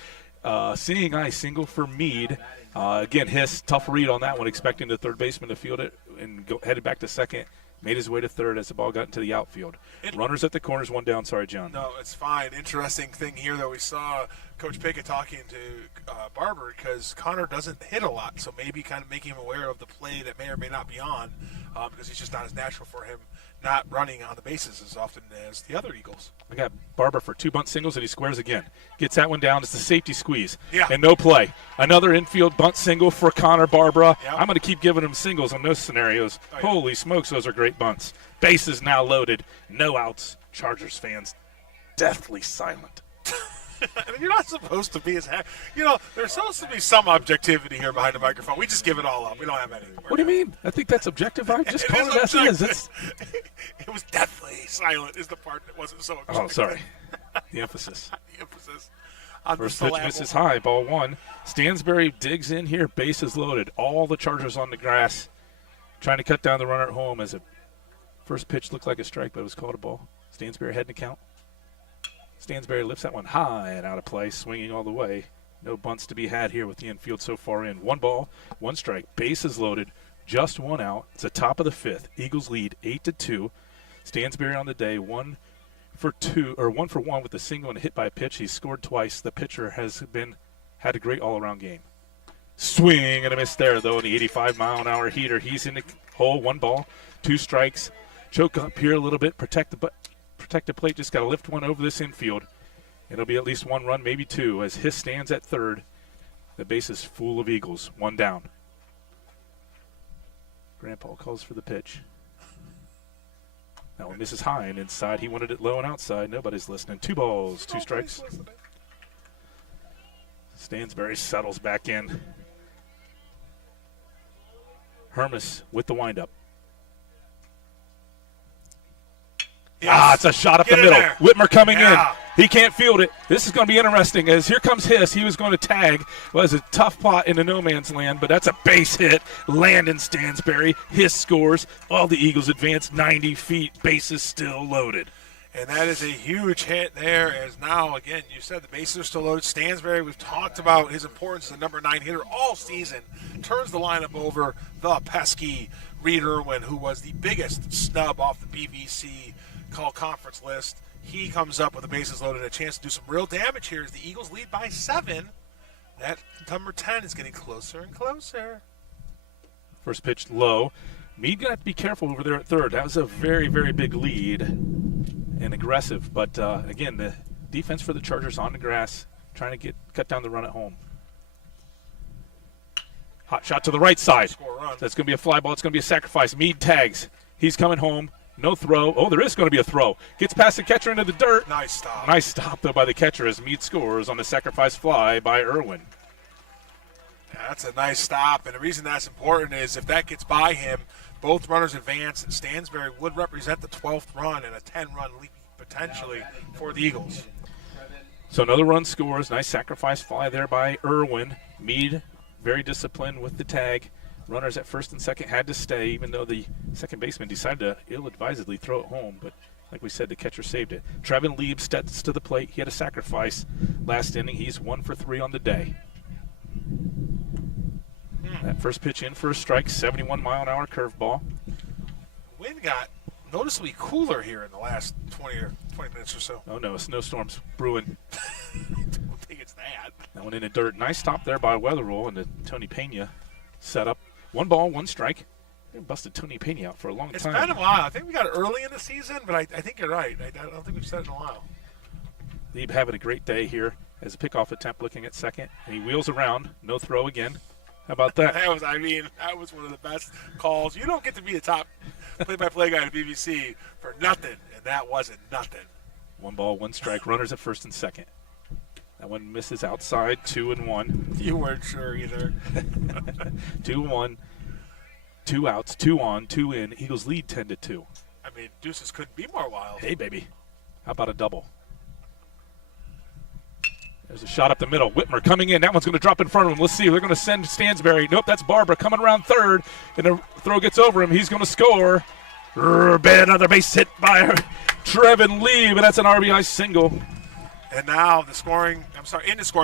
seeing eye single for Meade. Again, Hiss, tough read on that one, expecting the third baseman to field it and headed back to second. Made his way to third as the ball got into the outfield. Runners at the corners, one down. Sorry, John. No, it's fine. Interesting thing here that we saw Coach Pickett talking to Barber because Connor doesn't hit a lot, so maybe kind of making him aware of the play that may or may not be on because he's just not as natural for him not running on the bases as often as the other Eagles. I got Barber for 2 bunt singles, and he squares again. Gets that one down. It's the safety squeeze. Yeah. And no play. Another infield bunt single for Connor Barbara. Yep. I'm going to keep giving him singles on those scenarios. Oh, yeah. Holy smokes, those are great bunts. Bases now loaded. No outs. Chargers fans deathly silent. I mean, you're not supposed to be as happy. You know, there's supposed to be some objectivity here behind the microphone. We just give it all up. We don't have any. What do you mean? I think that's objective. I just call it as it is. It was deathly silent is the part that wasn't so objective. Oh, sorry. The emphasis. The emphasis on First the pitch syllable. misses high, ball one. Stansberry digs in here, bases loaded. All the Chargers on the grass, trying to cut down the runner at home as a first pitch looked like a strike, but it was called a ball. Stansberry heading to count. Stansberry lifts that one high and out of play, swinging all the way. No bunts to be had here with the infield so far in. 1 ball, 1 strike, bases loaded, just 1 out. It's the top of the 5th. Eagles lead 8-2. Stansberry on the day, 1 for 1 with a single and a hit by a pitch. He's scored twice. The pitcher has had a great all-around game. Swing and a miss there, though, in the 85-mile-an-hour heater. He's in the hole, 1 ball, 2 strikes. Choke up here a little bit, protect the plate, just got to lift one over this infield. It'll be at least 1 run, maybe 2, as Hiss stands at third. The base is full of Eagles, 1 down. Grandpa calls for the pitch. That one misses high and inside. He wanted it low and outside. Nobody's listening. 2 balls, 2 strikes. Stansberry settles back in. Hermes with the windup. Yes. It's a shot up Get the in middle. there. Whitmer coming Yeah. in. He can't field it. This is going to be interesting as here comes Hiss. He was going to tag. Was a tough plot into no man's land, but that's a base hit. Landon Stansberry. Hiss scores. All the Eagles advance 90 feet. Bases still loaded. And that is a huge hit there as now, again, you said the bases are still loaded. Stansberry, we've talked about his importance as a number 9 hitter all season. Turns the lineup over. The pesky Reed Irwin, who was the biggest snub off the BBC call conference list. He comes up with the bases loaded, a chance to do some real damage here as the Eagles lead by 7. That number 10 is getting closer and closer. First pitch low. Meade going to have to be careful over there at third. That was a very, very big lead and aggressive. But, again, the defense for the Chargers on the grass, trying to cut down the run at home. Hot shot to the right side. Score a run. That's going to be a fly ball. It's going to be a sacrifice. Meade tags. He's coming home. No throw. Oh, there is going to be a throw. Gets past the catcher into the dirt. Nice stop. Nice stop, though, by the catcher as Meade scores on the sacrifice fly by Irwin. Yeah, that's a nice stop, and the reason that's important is if that gets by him, both runners advance, and Stansberry would represent the 12th run and a 10-run lead potentially for the Eagles. So another run scores. Nice sacrifice fly there by Irwin. Meade very disciplined with the tag. Runners at first and second had to stay, even though the second baseman decided to ill-advisedly throw it home. But like we said, the catcher saved it. Trevin Lieb steps to the plate. He had a sacrifice last inning. He's 1 for 3 on the day. That first pitch in for a strike, 71-mile-an-hour curveball. Wind got noticeably cooler here in the last 20 minutes or so. Oh, no, a snowstorm's brewing. I don't think it's that. That one in the dirt. Nice stop there by Weatherall and the Tony Pena setup. 1 ball, 1 strike. They busted Tony Pena out for a long It's time. been a while. I think we got it early in the season, but I think you're right. I don't think we've said it in a while. Lieb having a great day here as a pickoff attempt looking at second. And he wheels around. No throw again. How about that? That was one of the best calls. You don't get to be the top play-by-play guy at BBC for nothing, and that wasn't nothing. 1 ball, 1 strike. Runners at first and second. That one misses outside. 2-1. You weren't sure either. 2-1. 2 outs. 2 on. 2 in. Eagles lead 10-2. I mean, deuces couldn't be more wild. Hey, baby. How about a double? There's a shot up the middle. Whitmer coming in. That one's going to drop in front of him. Let's see. They're going to send Stansberry. Nope, that's Barbara coming around third. And the throw gets over him. He's going to score. Bad other base hit by Trevin Lieb, and that's an RBI single. And now in the scoring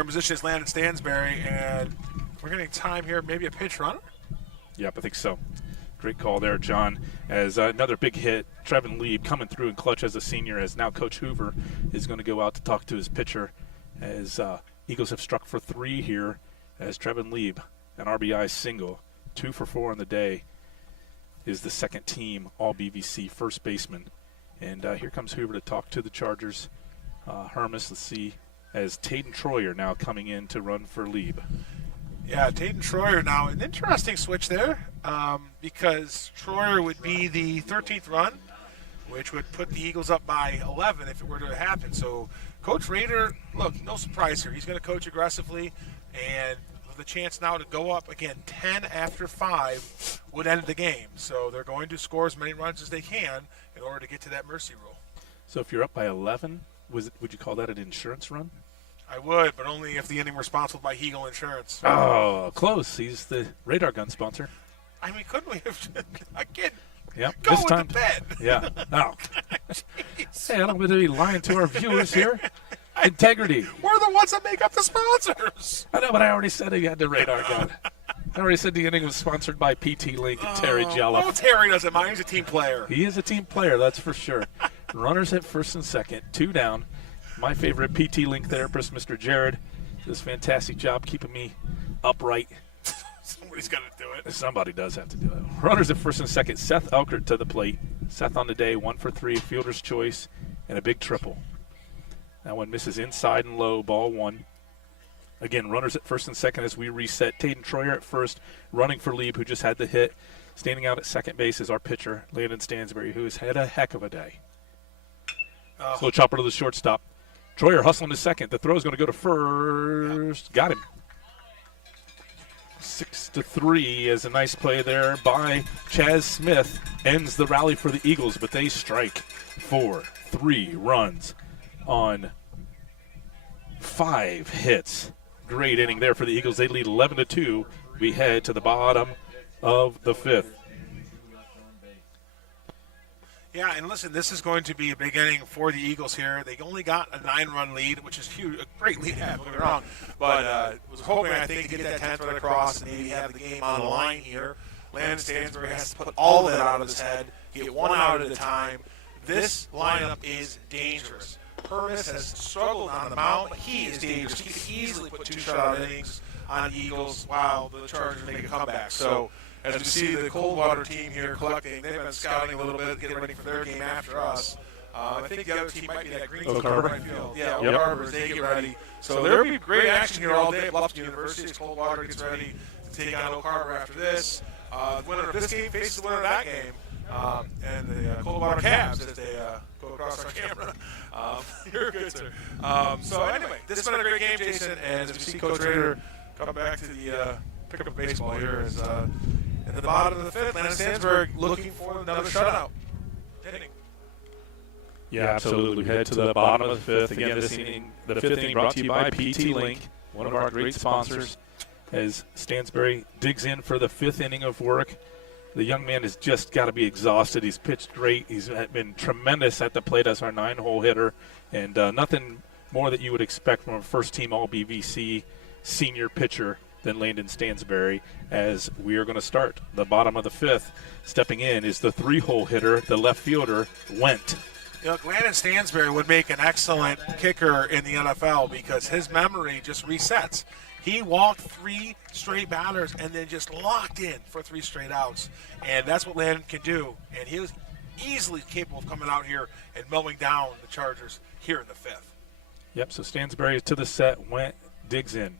position is Landon Stansberry, and we're getting time here, maybe a pinch runner? Yep, I think so. Great call there, John. As another big hit, Trevin Lieb coming through in clutch as a senior, as now Coach Hoover is going to go out to talk to his pitcher, as Eagles have struck for 3 here, as Trevin Lieb, an RBI single, 2 for 4 on the day, is the second team All-BVC first baseman. And here comes Hoover to talk to the Chargers. Hermes, let's see, as Taden Troyer now coming in to run for Lieb. Yeah, Taden Troyer now, an interesting switch there, because Troyer would be the 13th run, which would put the Eagles up by 11 if it were to happen. So Coach Rader, look, no surprise here. He's going to coach aggressively, and with a chance now to go up again 10 after 5 would end the game. So they're going to score as many runs as they can in order to get to that mercy rule. So if you're up by 11, would you call that an insurance run? I would, but only if the inning were sponsored by Hegel Insurance. Oh, close. He's the radar gun sponsor. I mean, couldn't we have again? Yep. Go this with time, the bet. Yeah. Oh. Hey, I don't want to be lying to our viewers here. Integrity. We're the ones that make up the sponsors. I know, but I already said he had the radar gun. I already said the inning was sponsored by PT Link and Terry Jello. Oh, Terry doesn't mind. He's a team player. He is a team player, that's for sure. Runners at first and second, 2 down. My favorite PT Link therapist, Mr. Jared, does a fantastic job keeping me upright. Somebody's got to do it. Somebody does have to do it. Runners at first and second, Seth Elkert to the plate. Seth on the day, 1 for 3, fielder's choice, and a big triple. That one misses inside and low, ball 1. Again, runners at first and second as we reset. Taden Troyer at first, running for Lieb, who just had the hit. Standing out at second base is our pitcher, Landon Stansberry, who has had a heck of a day. Slow chopper to the shortstop. Troyer hustling to second. The throw is going to go to first. Got him. 6-3 is a nice play there by Chaz Smith. Ends the rally for the Eagles, but they strike for 3 runs on 5 hits. Great inning there for the Eagles. They lead 11-2. We head to the bottom of the 5th. Yeah, and listen, this is going to be a big inning for the Eagles here. They only got a 9-run lead, which is huge, a great lead, don't get me wrong. But was hoping, I think, to get that 10th run across and maybe have the game on the line here. Landon Stansberry has to put all of that out of his head, get 1 out at a time. This lineup is dangerous. Hermes has struggled on the mound, but he is dangerous. He could easily put 2 shutout innings on the Eagles while the Chargers make a comeback. So as we see the Coldwater team here collecting, they've been scouting a little bit, getting ready for their game after us. I think the other team might be that green team right field. Yeah, Oak Harbor, as they get ready. So there'll be great action here all day at Bluffton University as Coldwater gets ready to take on Oak Harbor after this. The winner of this game faces the winner of that game. And the Coldwater Cavs as they go across our camera. You're good, sir. So anyway, this has been a great game, Jason. And as we see Coach Rader come back to the pick up baseball here, is at the bottom of the 5th, Landon Stansberry looking for another shutout. Hitting. Yeah, absolutely. We head to the bottom of the 5th. Again, this inning, the 5th inning brought to you by PT Link, one of our great sponsors, as Stansberry digs in for the 5th inning of work. The young man has just got to be exhausted. He's pitched great. He's been tremendous at the plate as our 9-hole hitter, and nothing more that you would expect from a first-team All-BVC senior pitcher than Landon Stansberry, as we are going to start the bottom of the 5th. Stepping in is the 3-hole hitter, the left fielder, Went. You know, Landon Stansberry would make an excellent kicker in the NFL because his memory just resets. He walked 3 straight batters and then just locked in for 3 straight outs. And that's what Landon can do. And he was easily capable of coming out here and mowing down the Chargers here in the 5th. Yep, so Stansberry is to the set. Went, digs in.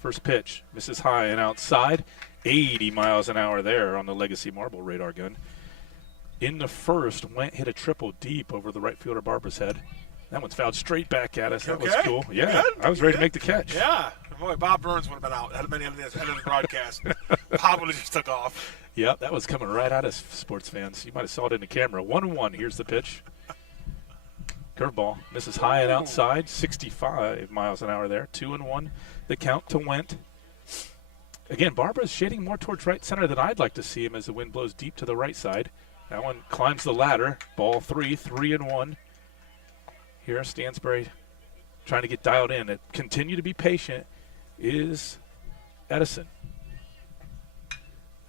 First pitch, misses high and outside. 80 miles an hour there on the Legacy Marble radar gun. In the first, Went hit a triple deep over the right fielder Barbara's head. That one's fouled straight back at us. That was cool. Yeah, I was ready to make the catch. Yeah. Boy, Bob Burns would have been out. Had been in the broadcast. Bob would have just took off. Yep, that was coming right at us, sports fans. You might have saw it in the camera. 1-1. Here's the pitch. Curveball. Misses high and outside. 65 miles an hour there. 2-1. The count to Went. Again, Barbara's shading more towards right center than I'd like to see him as the wind blows deep to the right side. That one climbs the ladder. Ball 3-1. Here, Stansbury trying to get dialed in. Continue to be patient is Edison.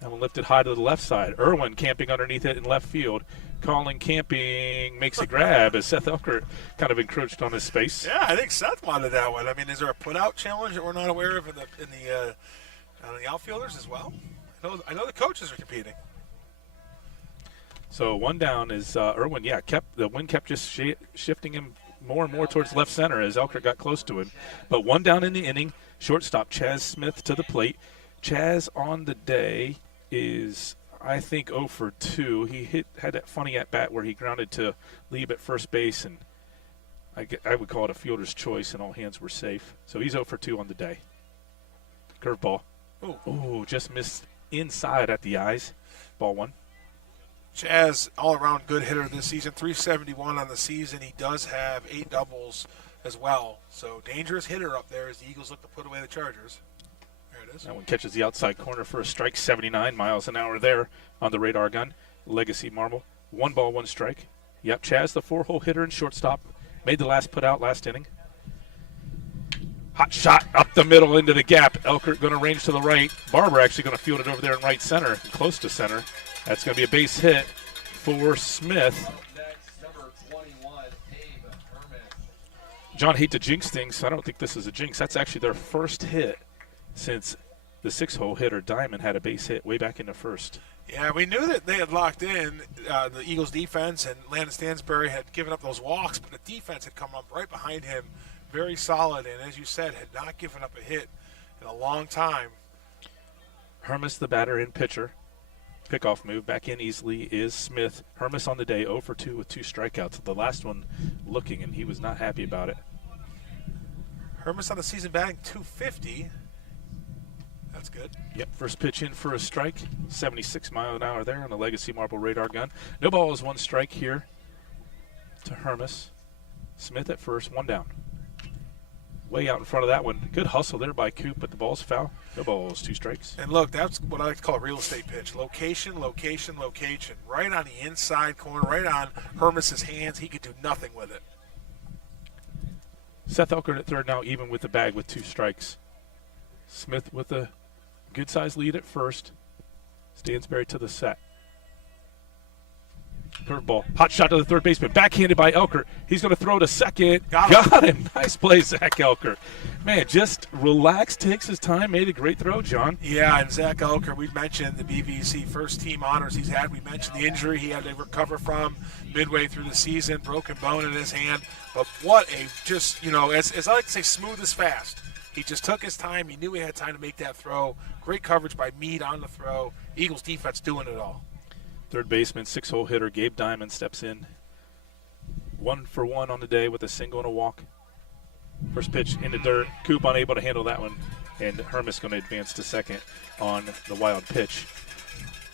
That one lifted high to the left side. Irwin camping underneath it in left field. Calling camping, makes a grab as Seth Elker kind of encroached on his space. Yeah, I think Seth wanted that one. I mean, is there a put-out challenge that we're not aware of on the outfielders as well? I know the coaches are competing. So one down is Irwin. Yeah, the wind kept just shifting him more and more towards left center as Elker got close to him. But one down in the inning. Shortstop Chaz Smith to the plate. Chaz on the day is, I think, 0 for 2. He had that funny at-bat where he grounded to Lieb at first base, and I would call it a fielder's choice, and all hands were safe. So he's 0 for 2 on the day. Curveball. Oh, just missed inside at the eyes. Ball 1. Chaz, all-around good hitter this season, 371 on the season. He does have 8 doubles as well. So dangerous hitter up there as the Eagles look to put away the Chargers. There it is. That one catches the outside corner for a strike, 79 miles an hour there on the radar gun. Legacy Marble. 1 ball, 1 strike. Yep, Chaz, the 4-hole hitter and shortstop, made the last put out last inning. Hot shot up the middle into the gap. Elkert going to range to the right. Barber actually going to field it over there in right center, close to center. That's going to be a base hit for Smith. John, hate to jinx things. I don't think this is a jinx. That's actually their first hit since the 6-hole hitter Diamond had a base hit way back in the first. Yeah, we knew that they had locked in the Eagles' defense, and Landon Stansbury had given up those walks, but the defense had come up right behind him, very solid, and as you said, had not given up a hit in a long time. Hermes, the batter and pitcher. Pickoff move back in easily is Smith. Hermes on the day 0 for 2 with 2 strikeouts. The last one looking, and he was not happy about it. Hermes on the season batting .250. That's good. Yep, first pitch in for a strike. 76 mile an hour there on the Legacy Marble radar gun. No ball is 1 strike here to Hermes. Smith at first, 1 down. Way out in front of that one. Good hustle there by Coop, but the ball's foul. No balls, 2 strikes. And look, that's what I like to call a real estate pitch. Location, location, location. Right on the inside corner, right on Hermes' hands. He could do nothing with it. Seth Elkert at third now, even with the bag with 2 strikes. Smith with a good-sized lead at first. Stansbury to the set. Curveball. Hot shot to the third baseman. Backhanded by Elker. He's going to throw to second. Got him. Nice play, Zach Elker. Man, just relaxed, takes his time, made a great throw, John. Yeah, and Zach Elker, we mentioned the BVC first-team honors he's had. We mentioned the injury he had to recover from midway through the season, broken bone in his hand. But what a just, as I like to say, smooth as fast. He just took his time. He knew he had time to make that throw. Great coverage by Meade on the throw. Eagles defense doing it all. Third baseman, 6-hole hitter Gabe Diamond steps in. 1 for 1 on the day with a single and a walk. First pitch in the dirt. Coop unable to handle that one. And Hermes going to advance to second on the wild pitch.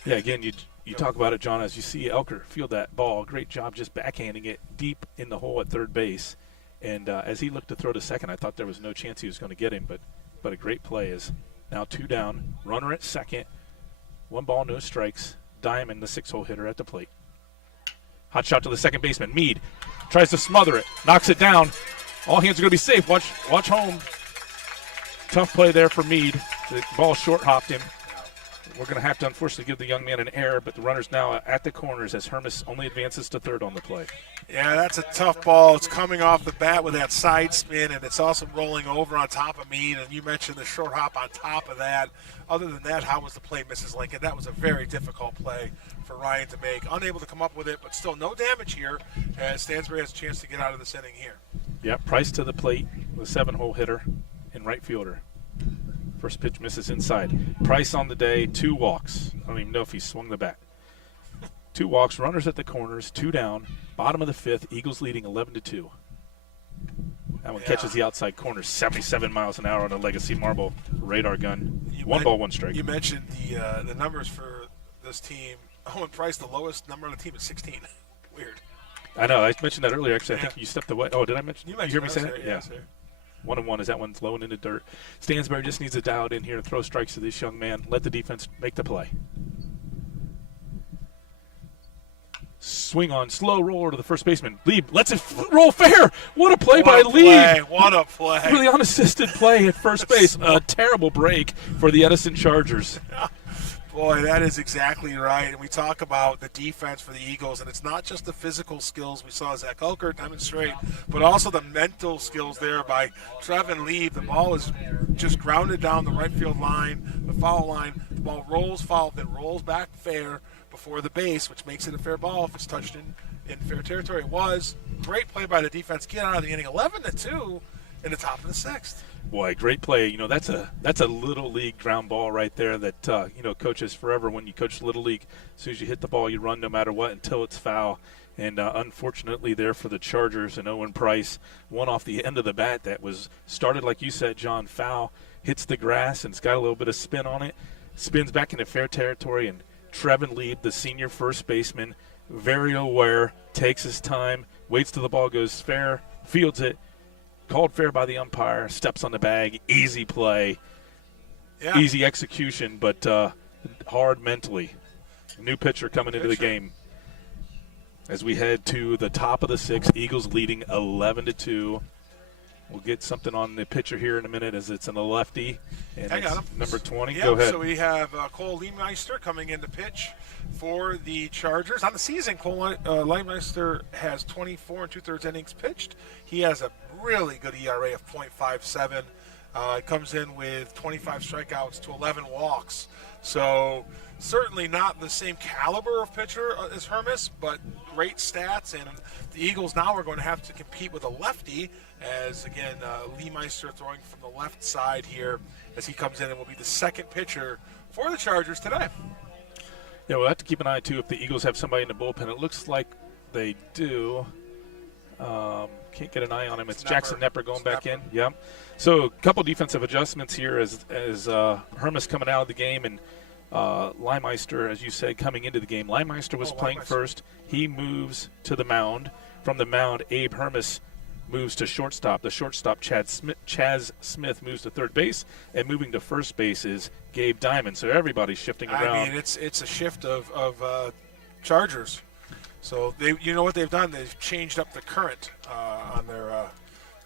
Yeah, again, you talk about it, John, as you see Elker field that ball. Great job just backhanding it deep in the hole at third base. And as he looked to throw to second, I thought there was no chance he was going to get him. But a great play is now 2 down. Runner at second. 1 ball, no strikes. Diamond, the 6-hole hitter at the plate. Hot shot to the second baseman. Meade tries to smother it, knocks it down. All hands are going to be safe. Watch home. Tough play there for Meade. The ball short hopped him. We're going to have to unfortunately give the young man an error, but the runner's now at the corners as Hermes only advances to third on the play. Yeah, that's a tough ball. It's coming off the bat with that side spin, and it's also rolling over on top of Meade, and you mentioned the short hop on top of that. Other than that, how was the play, Mrs. Lincoln? That was a very difficult play for Ryan to make. Unable to come up with it, but still no damage here as Stansbury has a chance to get out of this inning here. Yeah, Price to the plate, the 7-hole hitter and right fielder. First pitch misses inside. Price on the day, 2 walks. I don't even know if he swung the bat. 2 walks, runners at the corners, 2 down. Bottom of the 5th, Eagles leading 11-2. That one catches the outside corner, 77 miles an hour on a Legacy Marble radar gun. 1 ball, 1 strike. You mentioned the numbers for this team. Owen Price, the lowest number on the team is 16. Weird. I know. I mentioned that earlier. Actually, I think you stepped away. Oh, did I mention? You hear me say that? Yeah. 1-1 as that one's low and in the dirt. Stansbury just needs to dial it in here and throw strikes to this young man. Let the defense make the play. Swing on, slow roller to the first baseman. Lieb lets it roll fair. What a play by What a play. Lieb. What a play. Really unassisted play at first base. A terrible break for the Edison Chargers. Boy, that is exactly right. And we talk about the defense for the Eagles, and it's not just the physical skills we saw Zach Elker demonstrate, but also the mental skills there by Trevin Lieb. The ball is just grounded down the right field line, the foul line. The ball rolls foul, then rolls back fair before the base, which makes it a fair ball if it's touched in fair territory. It was. Great play by the defense. Get out of the inning. 11-2 in the top of the sixth. Boy, great play. You know, that's a little league ground ball right there that, coaches forever. When you coach little league, as soon as you hit the ball, you run no matter what until it's foul. And unfortunately there for the Chargers, and Owen Price, one off the end of the bat that was started, like you said, John, foul, hits the grass, and it's got a little bit of spin on it, spins back into fair territory, and Trevin Lieb, the senior first baseman, very aware, takes his time, waits till the ball goes fair, fields it, called fair by the umpire, steps on the bag, easy play, easy execution, but hard mentally. New pitcher coming into the game. As we head to the top of the sixth, Eagles leading 11-2. We'll get something on the pitcher here in a minute as it's in the lefty. And I got him. Number 20. Yeah, Go ahead. So we have Cole Leemeister coming in to pitch for the Chargers. On the season, Cole Leemeister has 24 2/3 innings pitched. He has a really good ERA of .57. Comes in with 25 strikeouts to 11 walks. So certainly not the same caliber of pitcher as Hermes, but great stats. And the Eagles now are going to have to compete with a lefty as, again, Leemeister throwing from the left side here as he comes in and will be the second pitcher for the Chargers today. Yeah, we'll have to keep an eye, too, if the Eagles have somebody in the bullpen. It looks like they do. Can't get an eye on him. It's Jackson Nepper going back in. Yeah. So a couple defensive adjustments here as Hermes coming out of the game, and Leemeister, as you said, coming into the game. Leemeister was playing first. He moves to the mound. From the mound, Abe Hermes moves to shortstop. The shortstop, Chaz Smith, moves to third base, and moving to first base is Gabe Diamond. So everybody's shifting around. I mean, it's a shift of Chargers. So you know what they've done? They've changed up the current on their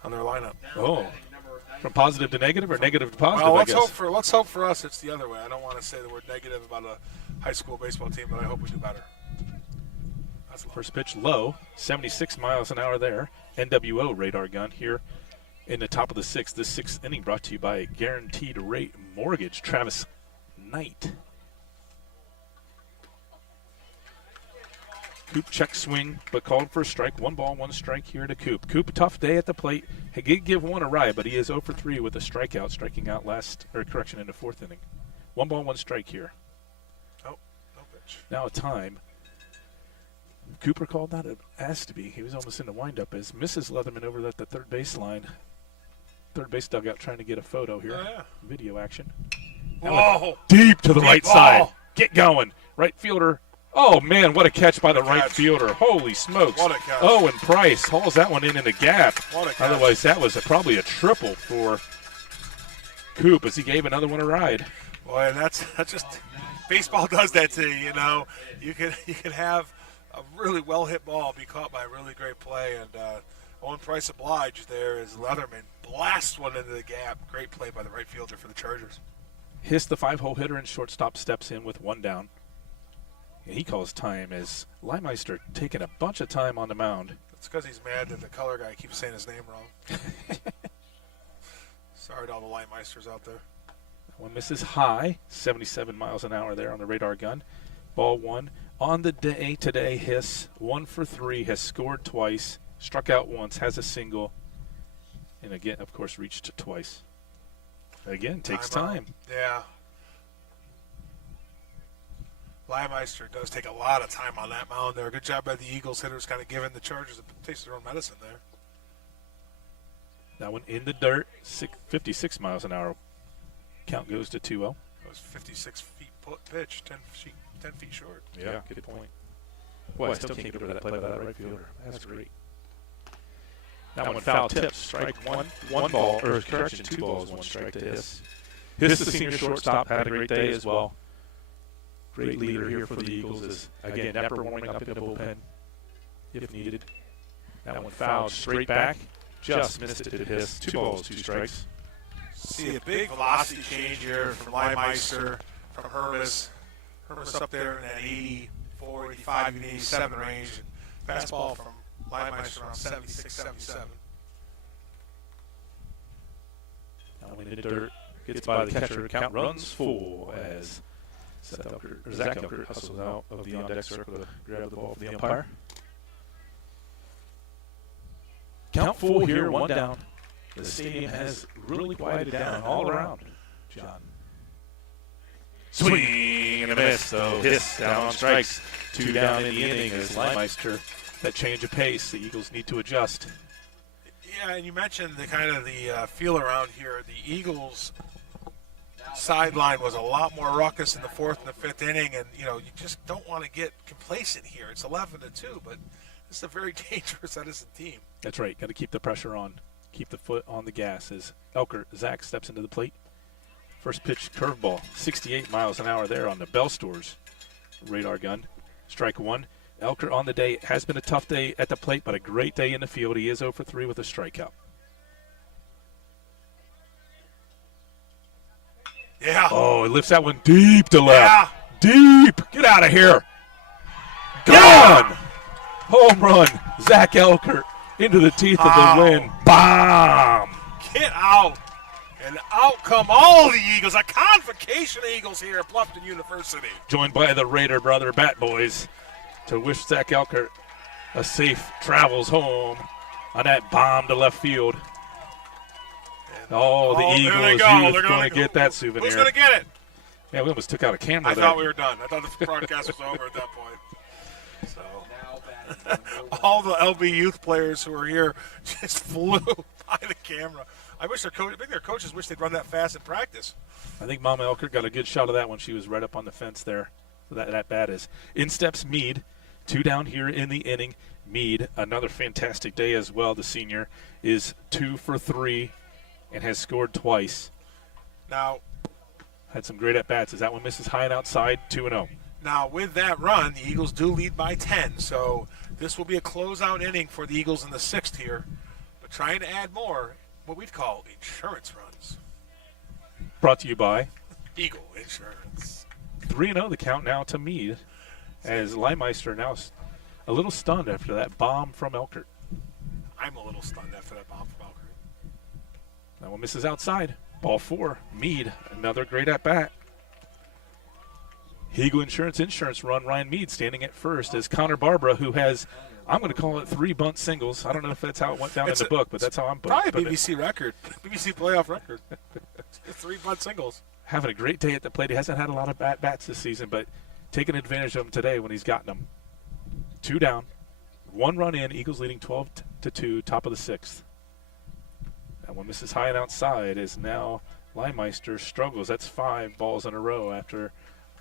lineup. Oh, from positive to negative or negative to positive? Well, I guess. let's hope for us it's the other way. I don't want to say the word negative about a high school baseball team, but I hope we do better. That's First pitch low, 76 miles an hour there. NWO radar gun here in the top of the sixth. This sixth inning brought to you by Guaranteed Rate Mortgage. Travis Knight. Coop check swing, but called for a strike. 1-1 here to Coop. Coop, tough day at the plate. He did give one a ride, but he is 0 for 3 with a strikeout, striking out in the fourth inning. 1-1 strike here. Oh, no pitch. Now a time. Cooper called that. It has to be. He was almost in the windup as Mrs. Leatherman over at the third base line. Third base dugout trying to get a photo here. Oh, yeah. Video action. Whoa! Deep to the right ball. side. Get going. Right fielder. Oh, man, what a catch by the right catch. fielder. Holy smokes. What a catch. Owen Price hauls that one in the gap. What a catch. Otherwise, that was probably a triple for Coop as he gave another one a ride. Boy, and that's just baseball does that to you. You know, you can have a really well hit ball be caught by a really great play, and Owen Price obliged there as Leatherman blasts one into the gap. Great play by the right fielder for the Chargers. Hiss, the 5-hole hitter, and shortstop steps in with one down. And he calls time as Leemeister taking a bunch of time on the mound. It's because he's mad that the color guy keeps saying his name wrong. Sorry to all the Leemeisters out there. One misses high, 77 miles an hour there on the radar gun. Ball one. On the day today, Hiss, 1 for 3, has scored twice, struck out once, has a single, and again, of course, reached twice. Again, takes time. Yeah. Leemeister does take a lot of time on that mound there. Good job by the Eagles hitters, kind of giving the Chargers a taste of their own medicine there. That one in the dirt, 56 miles an hour. Count goes to 2-0. It was 56 feet pitch, 10 feet short. Yeah, good point. Boy, I still can't get over that play by that right fielder. That's great. That one foul tip, strike one ball, or correction, 2 balls, 1 strike to Hiss. Hiss, the senior shortstop, had a great day as well. Great leader here for the Eagles is, again, Nepper warming up in the bullpen. if needed. That one fouled straight back. Just missed it to hiss. 2 balls, 2 strikes. See a big velocity change here from Leimeister, from Hermes. Hermes up there in that 84, 85, even 87 range. Fastball from Leimeister around 76, 77. Now in the dirt, gets by the catcher. Count runs full as Zach Elkert hustles out of the on-deck circle to grab the ball from the umpire. Count full here, 1 down. The stadium has really quieted down all around, John. Swing and a miss, though. Hiss down on strikes. 2 down in the inning as Leimeister. That change of pace, the Eagles need to adjust. Yeah, and you mentioned the kind of the feel around here. The Eagles' sideline was a lot more ruckus in the 4th and the 5th inning, and you just don't want to get complacent here. It's 11-2, but this is a very dangerous Edison team. That's right. Got to keep the pressure on. Keep the foot on the gas as Zach steps into the plate. First pitch curveball, 68 miles an hour there on the Bell Stores radar gun. Strike 1. Elkert on the day. Has been a tough day at the plate, but a great day in the field. He is 0 for 3 with a strikeout. Yeah. Oh, he lifts that one deep to left. Yeah. Deep. Get out of here. Gone. Yeah. Home run. Zach Elkert into the teeth of the wind. Bomb. Get out. And out come all the Eagles. A convocation of Eagles here at Bluffton University. Joined by the Raider brother Bat Boys to wish Zach Elkert a safe travels home on that bomb to left field. The Eagles, you're going to get that souvenir. Who's going to get it? Yeah, we almost took out a camera I there. thought we were done. I thought the broadcast was over at that point. So all the LB youth players who are here just flew by the camera. I think their coaches wish they'd run that fast in practice. I think Mama Elkert got a good shot of that when she was right up on the fence there. So that bat is. In steps Meade. 2 down here in the inning. Meade, another fantastic day as well. The senior is 2 for 3 and has scored twice. Now, had some great at-bats. As that one misses high and outside, 2-0. Now, with that run, the Eagles do lead by 10. So this will be a closeout inning for the Eagles in the 6th here. But trying to add more, what we'd call insurance runs. Brought to you by Eagle Insurance. 3-0 the count now to Meade, as Leimeister now a little stunned after that bomb from Elkert. I'm a little stunned after that bomb from Elkert. That one misses outside. Ball 4. Meade, another great at-bat. Eagle Insurance run. Ryan Meade standing at first as Connor Barbara, who has, I'm going to call it 3 bunt singles. I don't know if that's how it went down in the book, but that's how I'm probably BBC record, BBC playoff record. 3 bunt singles. Having a great day at the plate. He hasn't had a lot of at-bats this season, but taking advantage of them today when he's gotten them. 2 down, 1 run in. Eagles leading 12-2, top of the 6th. That one misses high and outside as now Leimeister struggles. That's 5 balls in a row after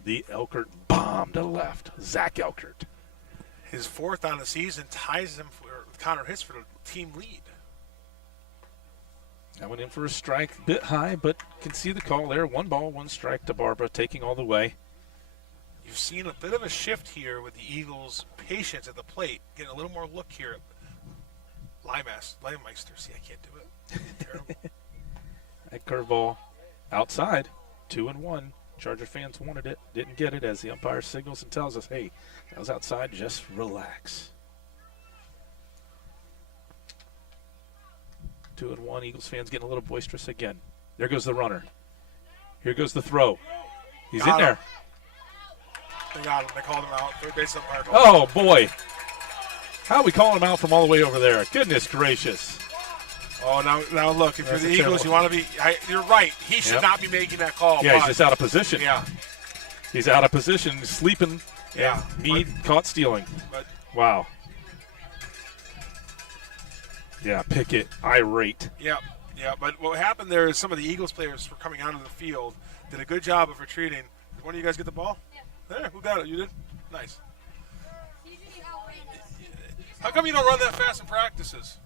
the Elkert bomb to left. Zach Elkert. His 4th on the season ties him with Connor Hitz for the team lead. That went in for a strike, bit high, but can see the call there. 1 ball, 1 strike to Barbara, taking all the way. You've seen a bit of a shift here with the Eagles' patience at the plate, getting a little more look here at Leimeister. See, I can't do it. Terrible. That curveball outside, 2-1. Charger fans wanted it, didn't get it, as the umpire signals and tells us, hey, that was outside, just relax. 2-1, Eagles fans getting a little boisterous again. There goes the runner. Here goes the throw. He's in there. They got him. They called him out. Third base umpire. Oh, boy. How are we calling him out from all the way over there? Goodness gracious. Oh, now look, if you're the Eagles, you want to be – you're right. He should not be making that call. Yeah, he's just out of position. Yeah. He's out of position, sleeping. Yeah. Meade caught stealing. Wow. Yeah, Pickett, irate. Yeah, but what happened there is some of the Eagles players were coming out of the field, did a good job of retreating. Did one of you guys get the ball? Yeah. There, who got it? You did? Nice. How come you don't run that fast in practices?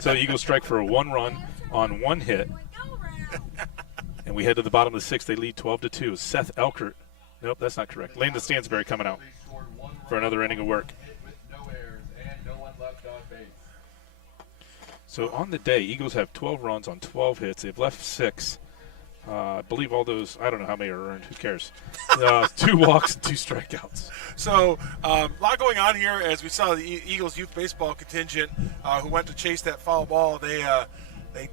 So Eagles strike for a 1 run on 1 hit. And we head to the bottom of the 6th. They lead 12-2. Seth Elkert. Nope, that's not correct. Landon Stansberry coming out for another inning of work. So on the day, Eagles have 12 runs on 12 hits. They've left 6. I believe all those, I don't know how many are earned. Who cares? 2 walks and 2 strikeouts. So a lot going on here as we saw the Eagles youth baseball contingent who went to chase that foul ball. They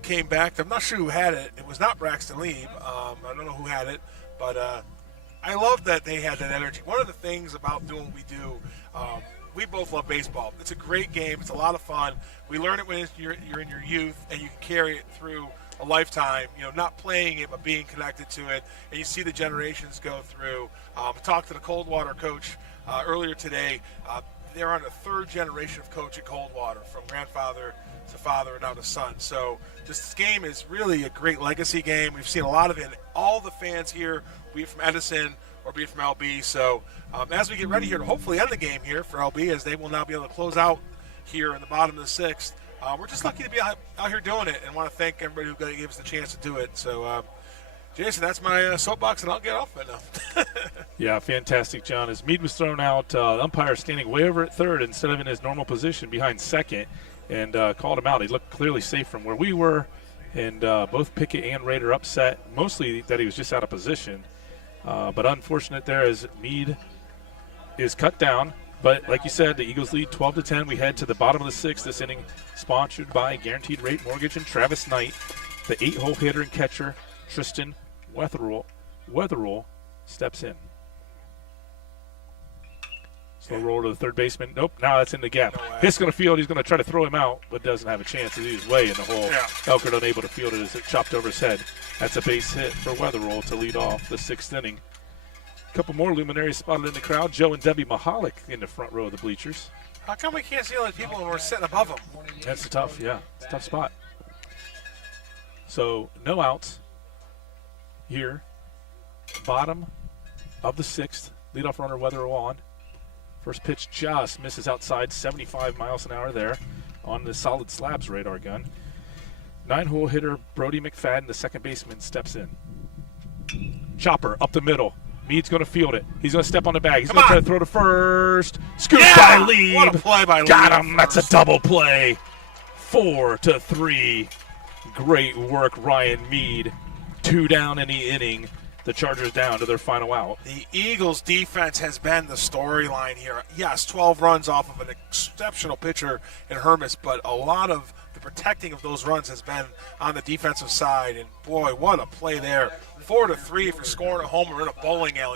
came back. I'm not sure who had it. It was not Braxton Lee. I don't know who had it, but I love that they had that energy. One of the things about doing what we do, we both love baseball. It's a great game. It's a lot of fun. We learn it when you're in your youth, and you can carry it through a lifetime, not playing it but being connected to it, and you see the generations go through. I talked to the Coldwater coach earlier today. They're on the 3rd generation of coach at Coldwater, from grandfather to father and now to son. So this game is really a great legacy game. We've seen a lot of it. All the fans here, be it from Edison or be it from LB. So as we get ready here to hopefully end the game here for LB, as they will now be able to close out here in the bottom of the 6th, we're just lucky to be out here doing it, and want to thank everybody who gave us the chance to do it. So, Jason, that's my soapbox, and I'll get off it now. Yeah, fantastic, John. As Meade was thrown out, the umpire standing way over at 3rd instead of in his normal position behind 2nd, and called him out. He looked clearly safe from where we were, and both Pickett and Rader upset, mostly that he was just out of position. But unfortunate there as Meade is cut down. But like you said, the Eagles lead 12-10. We head to the bottom of the 6th. This inning sponsored by Guaranteed Rate Mortgage and Travis Knight. The 8-hole hitter and catcher, Tristan Weatherall, steps in. Slow roll to the third baseman. Nope, now that's in the gap. No way. Hitt's going to field. He's going to try to throw him out, but doesn't have a chance. He's way in the hole. Yeah. Elkert unable to field it as it chopped over his head. That's a base hit for Weatherall to lead off the 6th inning. A couple more luminaries spotted in the crowd. Joe and Debbie Mahalik in the front row of the bleachers. How come we can't see all the people when we're sitting above them? That's a tough, it's a tough spot. So no outs here. Bottom of the 6th. Leadoff runner Weatherall on. First pitch just misses outside, 75 miles an hour there on the solid slabs radar gun. 9-hole hitter Brody McFadden, the second baseman, steps in. Chopper up the middle. Meade's going to field it. He's going to step on the bag. He's going to try to throw to first. Scoop by Lee. What a play by Lee. Got him. That's a double play. 4-3. Great work, Ryan Meade. 2 down in the inning. The Chargers down to their final out. The Eagles' defense has been the storyline here. Yes, 12 runs off of an exceptional pitcher in Hermes, but a lot of the protecting of those runs has been on the defensive side. And, boy, what a play there. 4-3 for scoring a homer in a bowling alley.